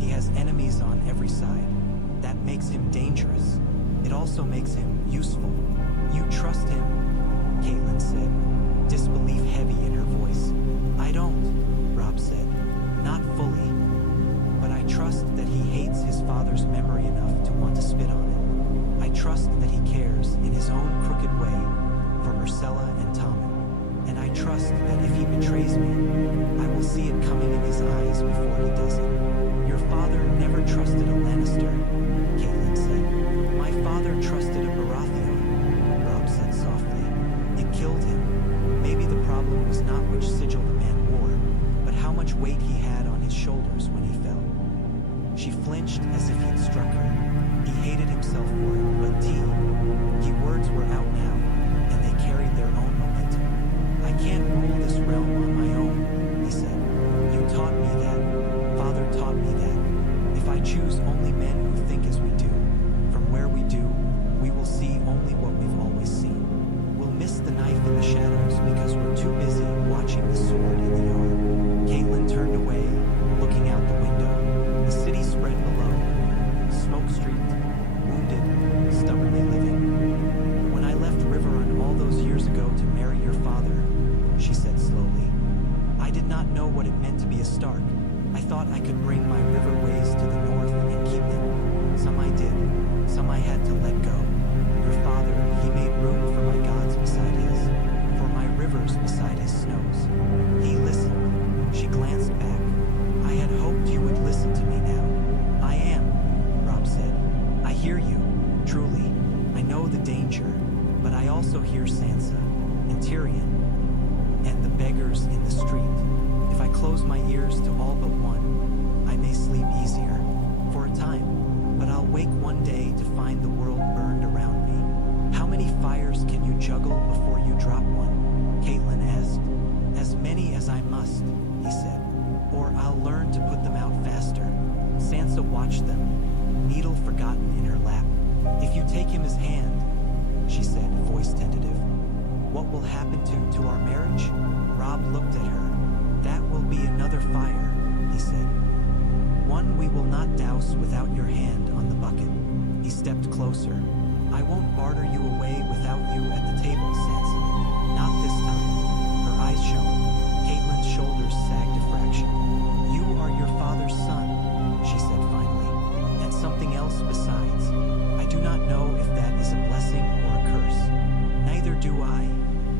He has enemies on every side. That makes him dangerous. It also makes him useful. You trust him, Catelyn said, disbelief heavy in her voice. I don't, Robb said. Not fully. But I trust that he hates his father's memory enough to want to spit on it. I trust that he cares, in his own crooked way, for Myrcella and Tommen. And I trust that if he betrays me, I will see it coming in his eyes before he does it. Your father never trusted a Lannister, Catelyn said. My father trusted a Baratheon, Robb said softly. It killed him. Maybe the problem was not which sigil the man wore, but how much weight he had on his shoulders when he fell. She flinched as if he'd struck her. He hated himself for it, but words were out now, and they carried their own momentum. I can't rule this realm on my own, he said. You taught me that. Father taught me that. If I choose only men who think as we do, from where we do, we will see only what we've always seen. We'll miss the knife in the shadows because we're too busy watching the sword in the yard. Catelyn turned away, looking out the window. The city spread below, smoke-streaked, wounded, stubbornly living. When I left Riverrun all those years ago to marry your father, she said slowly, I did not know what it meant to be a Stark. I thought I could bring my river ways to the north and keep them. Some I did, some I had to let go. Your father, he made room for my gods beside his, for my rivers beside his snows. He listened. She glanced back. I had hoped you would listen to me now. I am, Robb said. I hear you, truly. I know the danger, but I also hear Sansa, and Tyrion, and the beggars in the street. If I close my ears to all but one, I may sleep easier, for a time, but I'll wake one day to find the world burned around me. How many fires can you juggle before you drop one? Catelyn asked. As many as I must, he said, or I'll learn to put them out faster. Sansa watched them, needle forgotten in her lap. If you take him as hand, she said, voice tentative, what will happen to our marriage? Robb looked at her. That will be another fire, he said. One we will not douse without your hand on the bucket. He stepped closer. I won't barter you away without you at the table, Sansa. Not this time. Her eyes shone. Catelyn's shoulders sagged a fraction. You are your father's son, she said finally, and something else besides. I do not know if that is a blessing or a curse. Neither do I,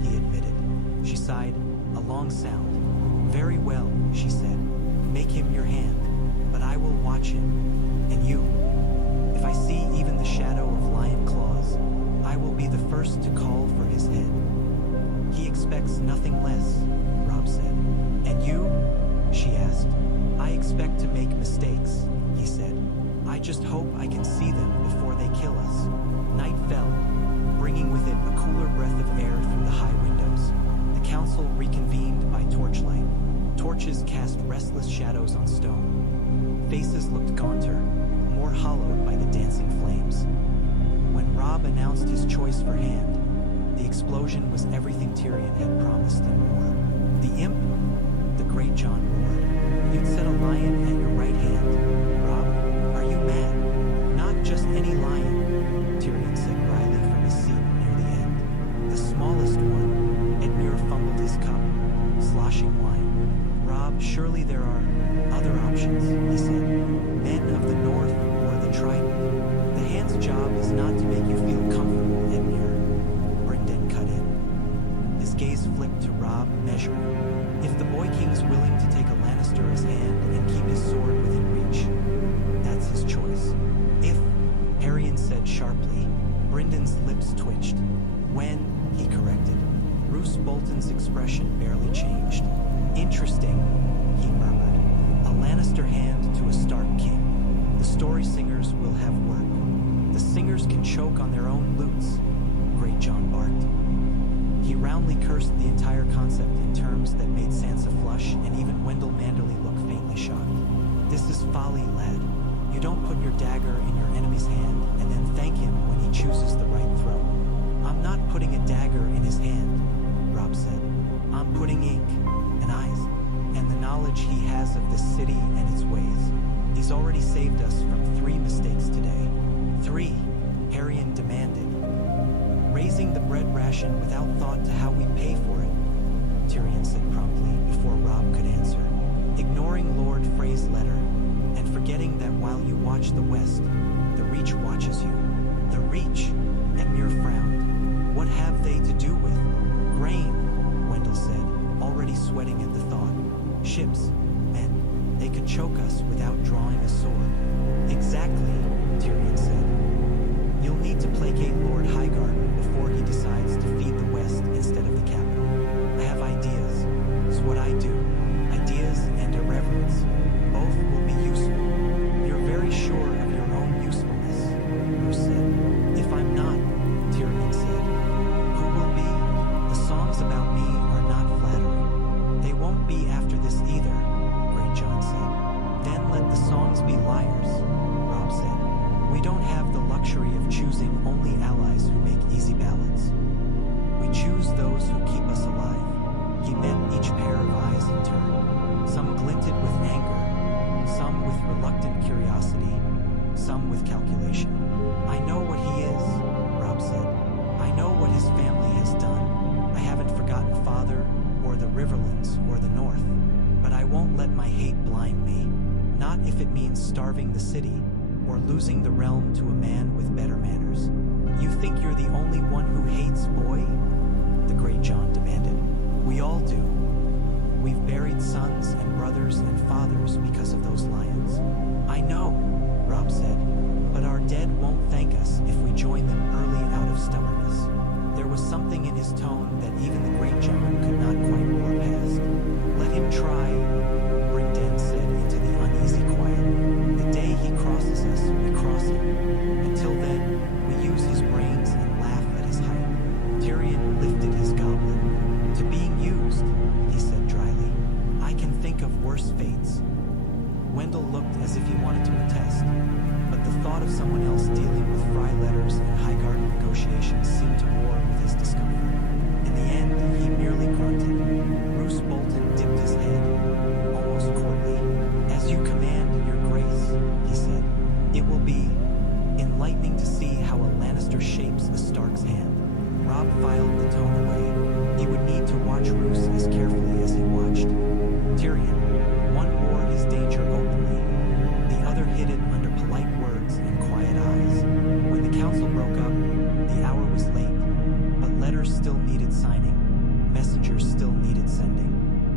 he admitted. She sighed, a long sound. Very well, she said. Make him your hand, but I will watch him. And you. If I see even the shadow of lion claws, I will be the first to call for his head. He expects nothing less, Robb said. And you? She asked. I expect to make mistakes, he said. I just hope I can see them before they kill us. Night fell, bringing with it a cooler breath of air through the high windows. The council reconvened by torchlight. Torches cast restless shadows on stone. Faces looked gaunter, more hollowed by the dancing flames. When Robb announced his choice for hand, the explosion was everything Tyrion had promised and more. "The imp," the great Jon roared. "You'd set a lion at your right hand. Robb, are you mad?" "Not just any lion," Tyrion said wryly from his seat near the end. "The smallest one." Edmure fumbled his cup, sloshing wine. "Robb, surely there are other options," he said. "Men of the North or the Trident. The hand's job is not to make you feel comfortable, Edmure." Brynden cut in. His gaze flicked to Robb, measuring. "If the Boy King's willing to take a Lannister as hand and keep his sword within reach, that's his choice. If," Harrion said sharply. Bryndon's lips twitched. "When," he corrected. Roose Bolton's expression barely changed. "Interesting," he murmured. "A Lannister hand to a Stark king. The story singers will have work. The singers can choke on their own lutes," Great Jon barked. He roundly cursed the entire concept in terms that made Sansa flush and even Wendell Manderly look faintly shocked. "This is folly, lad. You don't put your dagger in your enemy's hand and then thank him when he chooses the right throw." "I'm not putting a dagger in his hand," Robb said. "I'm putting ink and eyes and the knowledge he has of this city and its ways. He's already saved us from 3 mistakes today." "3?" Harrion demanded. "Raising the bread ration without thought to how we pay for it," Tyrion said promptly before Robb could answer. "Ignoring Lord Frey's letter and forgetting that while you watch the West, the Reach watches you." "The Reach?" Edmure frowned. "What have they to do with grain?" Wendell said, already sweating at the thought. "Ships, men, they could choke us without drawing a sword." "Exactly," Tyrion said. "You'll need to placate Lord Highgarden before he decides to feed the West instead of the capital. I have ideas. It's what I do. Ideas and irreverence. Both will be useful." "You're very sure of your own usefulness," Roose said. "If I'm not," Tyrion said, "who will be? The songs about me are not flattering." "They won't be after this either," Great Jon said. "Then let the songs be liars," Robb said. "We don't have the luxury of choosing only allies who make easy ballads. We choose those who keep us alive." He met each pair of eyes in turn. Some glinted with anger, some with reluctant curiosity, some with calculation. "I know what he is," Robb said. "I know what his family has done. I haven't forgotten Father, or the Riverlands, or the North. But I won't let my hate blind me. Not if it means starving the city, or losing the realm to a man with better manners." "You think you're the only one who hates Boy?" the Great Jon demanded. "We all do. We've buried sons and brothers and fathers because of those lions." "I know," Robb said, "but our dead won't thank us if we join them early out of stubbornness." There was something in his tone that even the Great Jon could not quite roar past. "Let him try," Brynden said into the uneasy quiet. "The day he crosses us, we cross him. Until then, we use his brains and laugh at his height." Tyrion lifted his goblet. "To being used," he said dryly. "I can think of worse fates." Wendell looked as if he wanted to protest, but the thought of someone else dealing with Fry letters and Highgarden negotiations seemed to war with his discomfort. In the end, he merely grunted. Roose Bolton dipped his head, almost courtly. "As you command, Your Grace," he said. "It will be enlightening to see how a Lannister shapes a Stark's hand." Robb filed the tone away. He would need to watch Roose as carefully as he watched Tyrion. One bore his danger openly, the other hid it under polite words and quiet eyes. When the council broke up, the hour was late, but letters still needed signing, messengers still needed sending.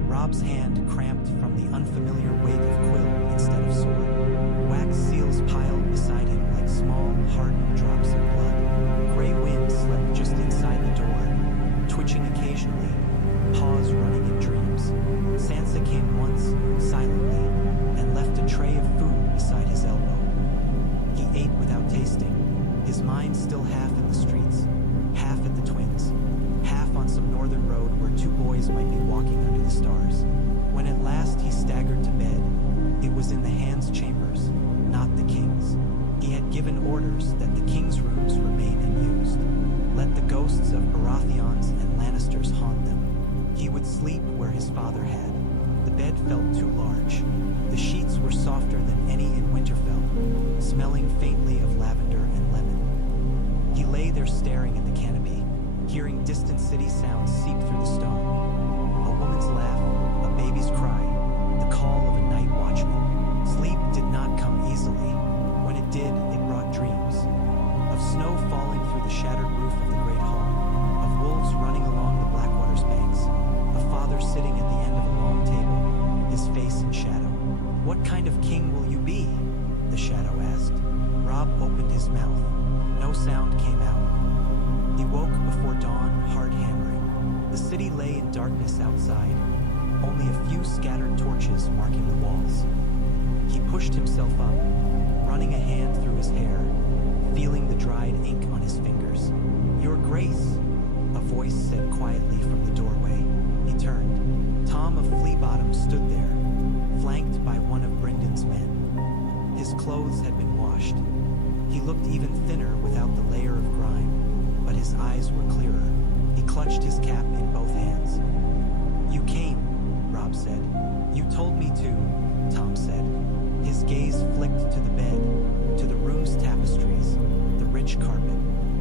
Robb's hand cramped from the unfamiliar weight of quill instead of sword. Wax seals piled beside him like small, hardened drops of blood. Gray wind slept just inside the door, twitching occasionally, paws running in dreams. Sansa came once, silently, and left a tray of food beside his elbow. He ate without tasting, his mind still half in the streets, half at the twins, half on some northern road where 2 boys might be walking under the stars. When at last he staggered to bed, it was in the Hand's chambers, not the King's. He had given orders that the King's rooms remain would sleep where his father had. The bed felt too large. The sheets were softer than any in Winterfell, smelling faintly of lavender and lemon. He lay there staring at the canopy, hearing distant city sounds seep through the stone. A woman's laugh, a baby's cry, the call of a night watchman. Sleep did not come easily. When it did, it brought dreams. Of snow falling through the shattered roof of the great hall, of wolves running along the Blackwater's banks, a father sitting at the end of a long table, his face in shadow. "What kind of king will you be?" the shadow asked. Robb opened his mouth. No sound came out. He woke before dawn, heart hammering. The city lay in darkness outside, only a few scattered torches marking the walls. He pushed himself up, running a hand through his hair, feeling the dried ink on his fingers. "Your Grace," a voice said quietly from the doorway. He turned. Tom of Fleabottom stood there, flanked by one of Brendan's men. His clothes had been washed. He looked even thinner without the layer of grime, but his eyes were clearer. He clutched his cap in both hands. "You came," Robb said. "You told me to," Tom said. His gaze flicked to the bed, to the room's tapestries, the rich carpet.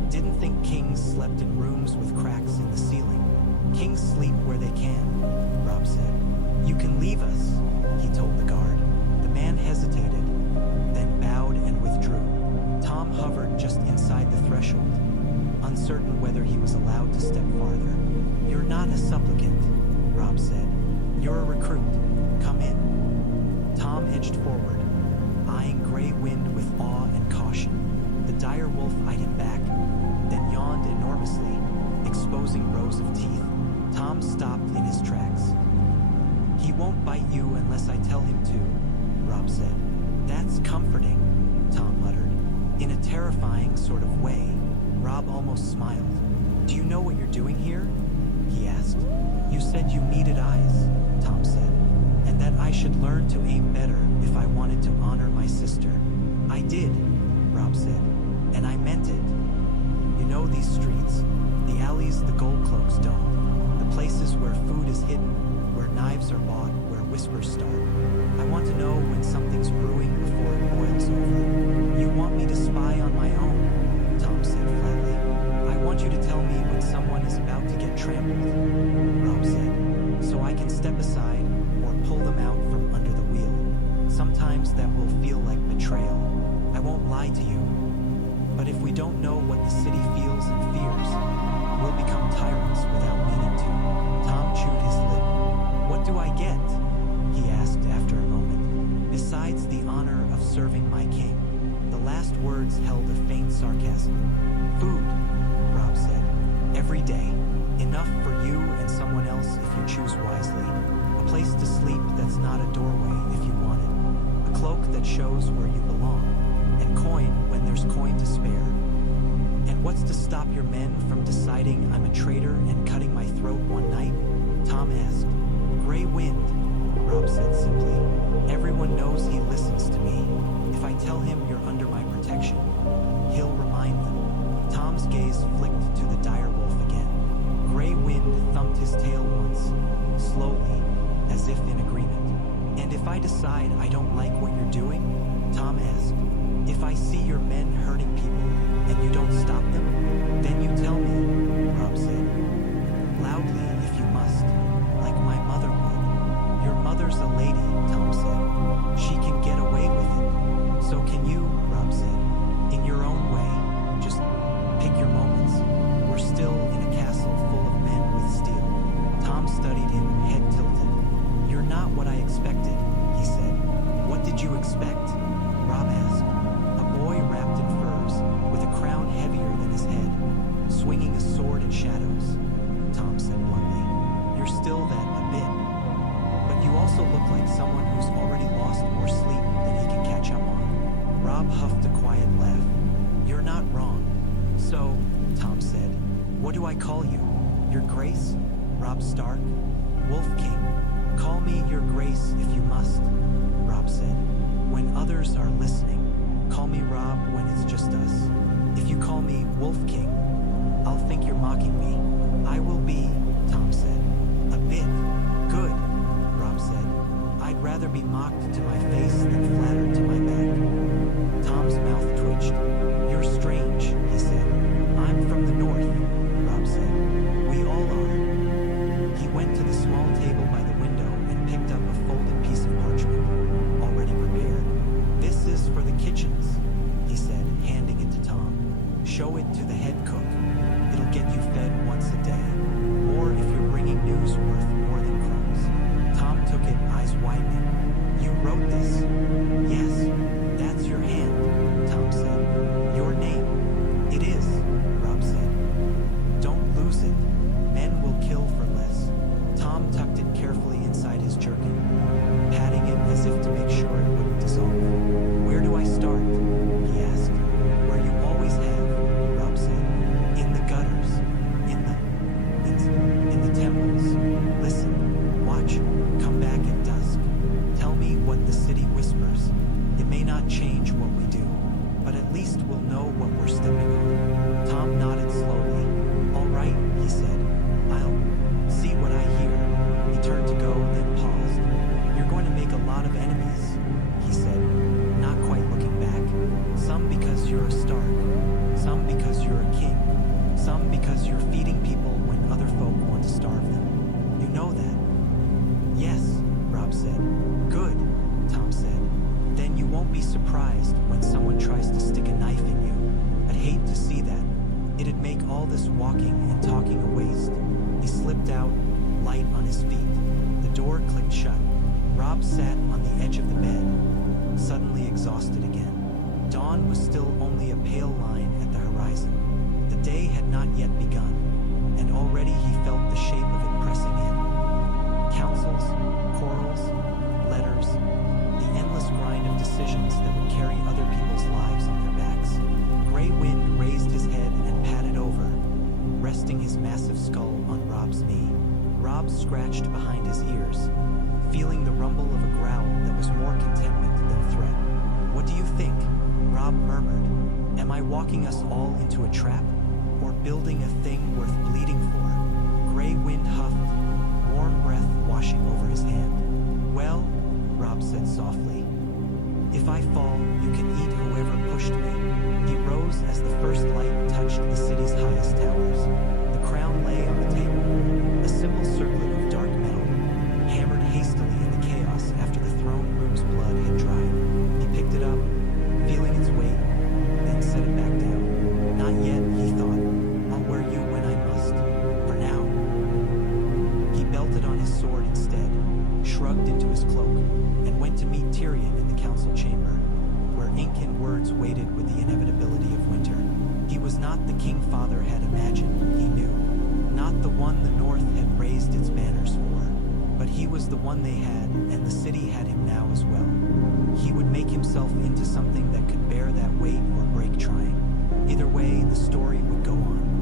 "Didn't think kings slept in rooms with cracks in the ceiling. Kings sleep where they can," Robb said. "You can leave us," he told the guard. The man hesitated, then bowed and withdrew. Tom hovered just inside the threshold, uncertain whether he was allowed to step farther. "You're not a supplicant," Robb said. "You're a recruit. Come in." Tom edged forward, eyeing Grey Wind with awe and caution. The dire wolf eyed him back, then yawned enormously, exposing rows of teeth. Tom stopped in his tracks. "He won't bite you unless I tell him to," Robb said. "That's comforting," Tom muttered, in a terrifying sort of way. Robb almost smiled. "Do you know what you're doing here?" he asked. "You said you needed eyes," Tom said, "and that I should learn to aim better if I wanted to honor my sister." "I did," Robb said, "and I meant it. You know these streets, the alleys the gold cloaks don't, the places where food is hidden, where knives are bought, where whispers start. I want to know when something's brewing before it boils over. You want me to spy on my own," Tom said flatly. "I want you to tell me when someone is about to get trampled," Robb said, "so I can step aside or pull them out from under the wheel. Sometimes that will feel like betrayal. I won't lie to you. But if we don't know what the city feels and fears, we'll become tyrants without meaning to." Tom chewed his lip. "What do I get?" he asked after a moment. "Besides the honor of serving my king." The last words held a faint sarcasm. "Food," Robb said. "Every day. Enough for you and someone else if you choose wisely. A place to sleep that's not a doorway if you want it. A cloak that shows where you belong. And coin when there's coin to spare. And what's to stop your men from deciding I'm a traitor and cutting my throat one night?" Tom asked. "Grey Wind," Robb said simply. "Everyone knows he listens to me. If I tell him you're under my protection, he'll remind them." Tom's gaze flicked to the dire wolf again. Grey Wind thumped his tail once, slowly, as if in agreement. "And if I decide I don't like what you're doing?" Tom asked. "If I see your men hurting people and you don't stop them, then you tell me," Robb said. "Loudly if you must, like my mother would." "Your mother's a lady," Tom said. "She can get away with it. So can you," Robb said. "In your own way. Just pick your moments. We're still in a castle full of men with steel." Tom studied him, head tilted. "You're not what I expected," he said. "What did you expect?" Robb asked. "A boy wrapped in furs, with a crown heavier than his head, swinging a sword in shadows," Tom said bluntly. "You're still that a bit. But you also look like someone who's already lost more sleep than he can catch up on." Robb huffed a quiet laugh. "You're not wrong." "So," Tom said, "what do I call you? Your Grace? Robb Stark? Wolf King? Call me Your Grace if you must," Robb said. "When others are listening, call me Robb when it's just us. If you call me Wolf King, I'll think you're mocking me." "I will be," Tom said. A bit. Good, Robb said. I'd rather be mocked to my face than flattered to my back. Tom's mouth twitched. You're strange, he said. I'm from the north, Robb said. We all are. He went to the small table by the window and picked up a folded piece of parchment, already prepared. This is for the kitchens, he said, handing it to Tom. Show it to the head cook. It'll get you fed once a day. Or if you're bringing news worth more than crumbs. Tom took it, eyes widening. You wrote this? Yes, that's your hand, Tom said. Your name? It is, Robb said. Don't lose it. Men will kill for less. Tom tucked it carefully inside his jerkin, patting it as if to make sure it wouldn't dissolve. Where do I start? He asked. Where you always have, Robb said. In the gutters. In the temples. Listen, watch, come back at dusk. Tell me what the city whispers. It may not change what we do, but at least we'll know what we're stepping on. Tom nodded slowly. All right, he said. I'll see what I hear. He turned to go, then paused. You're going to make a lot of enemies, he said, not quite looking back. Some because you're a Stark. Some because you're a king. Some because you're feeding people when other folk want to starve them. You know that? Yes, Robb said. Good, Tom said. Then you won't be surprised when someone tries to stick a knife in you. I'd hate to see that. It'd make all this walking and talking a waste. He slipped out, light on his feet. The door clicked shut. Robb sat on the edge of the bed, suddenly exhausted again. Dawn was still only a pale line at the horizon. The day had not yet begun, and already he felt the shape of it pressing in. Councils, quarrels, letters, the endless grind of decisions that would carry other people's lives on their backs. Gray Wind raised his head and patted over, resting his massive skull on Robb's knee. Robb scratched behind his ears, feeling the rumble of a growl that was more contentment than threat. What do you think? Robb murmured. Am I walking us all into a trap? Or building a thing worth bleeding for? Gray Wind huffed, warm breath washing over his hand. Well, Robb said softly, if I fall, you can eat whoever pushed me. He rose as the first light touched the city's highest towers. The crown lay on the table, a simple circlet of dark metal, hammered hastily in the chaos after the throne room's blood had dried. He picked it up, feeling its weight, then set it back down. Not yet, he thought. I'll wear you when I must. For now. He belted on his sword instead, shrugged into his cloak, and went to meet Tyrion in the council chamber, where ink and words waited with the inevitability of winter. He was not the king father had imagined, he knew. Not the one the North had raised its banners for. But he was the one they had, and the city had him now as well. He would make himself into something that could bear that weight or break trying. Either way, the story would go on.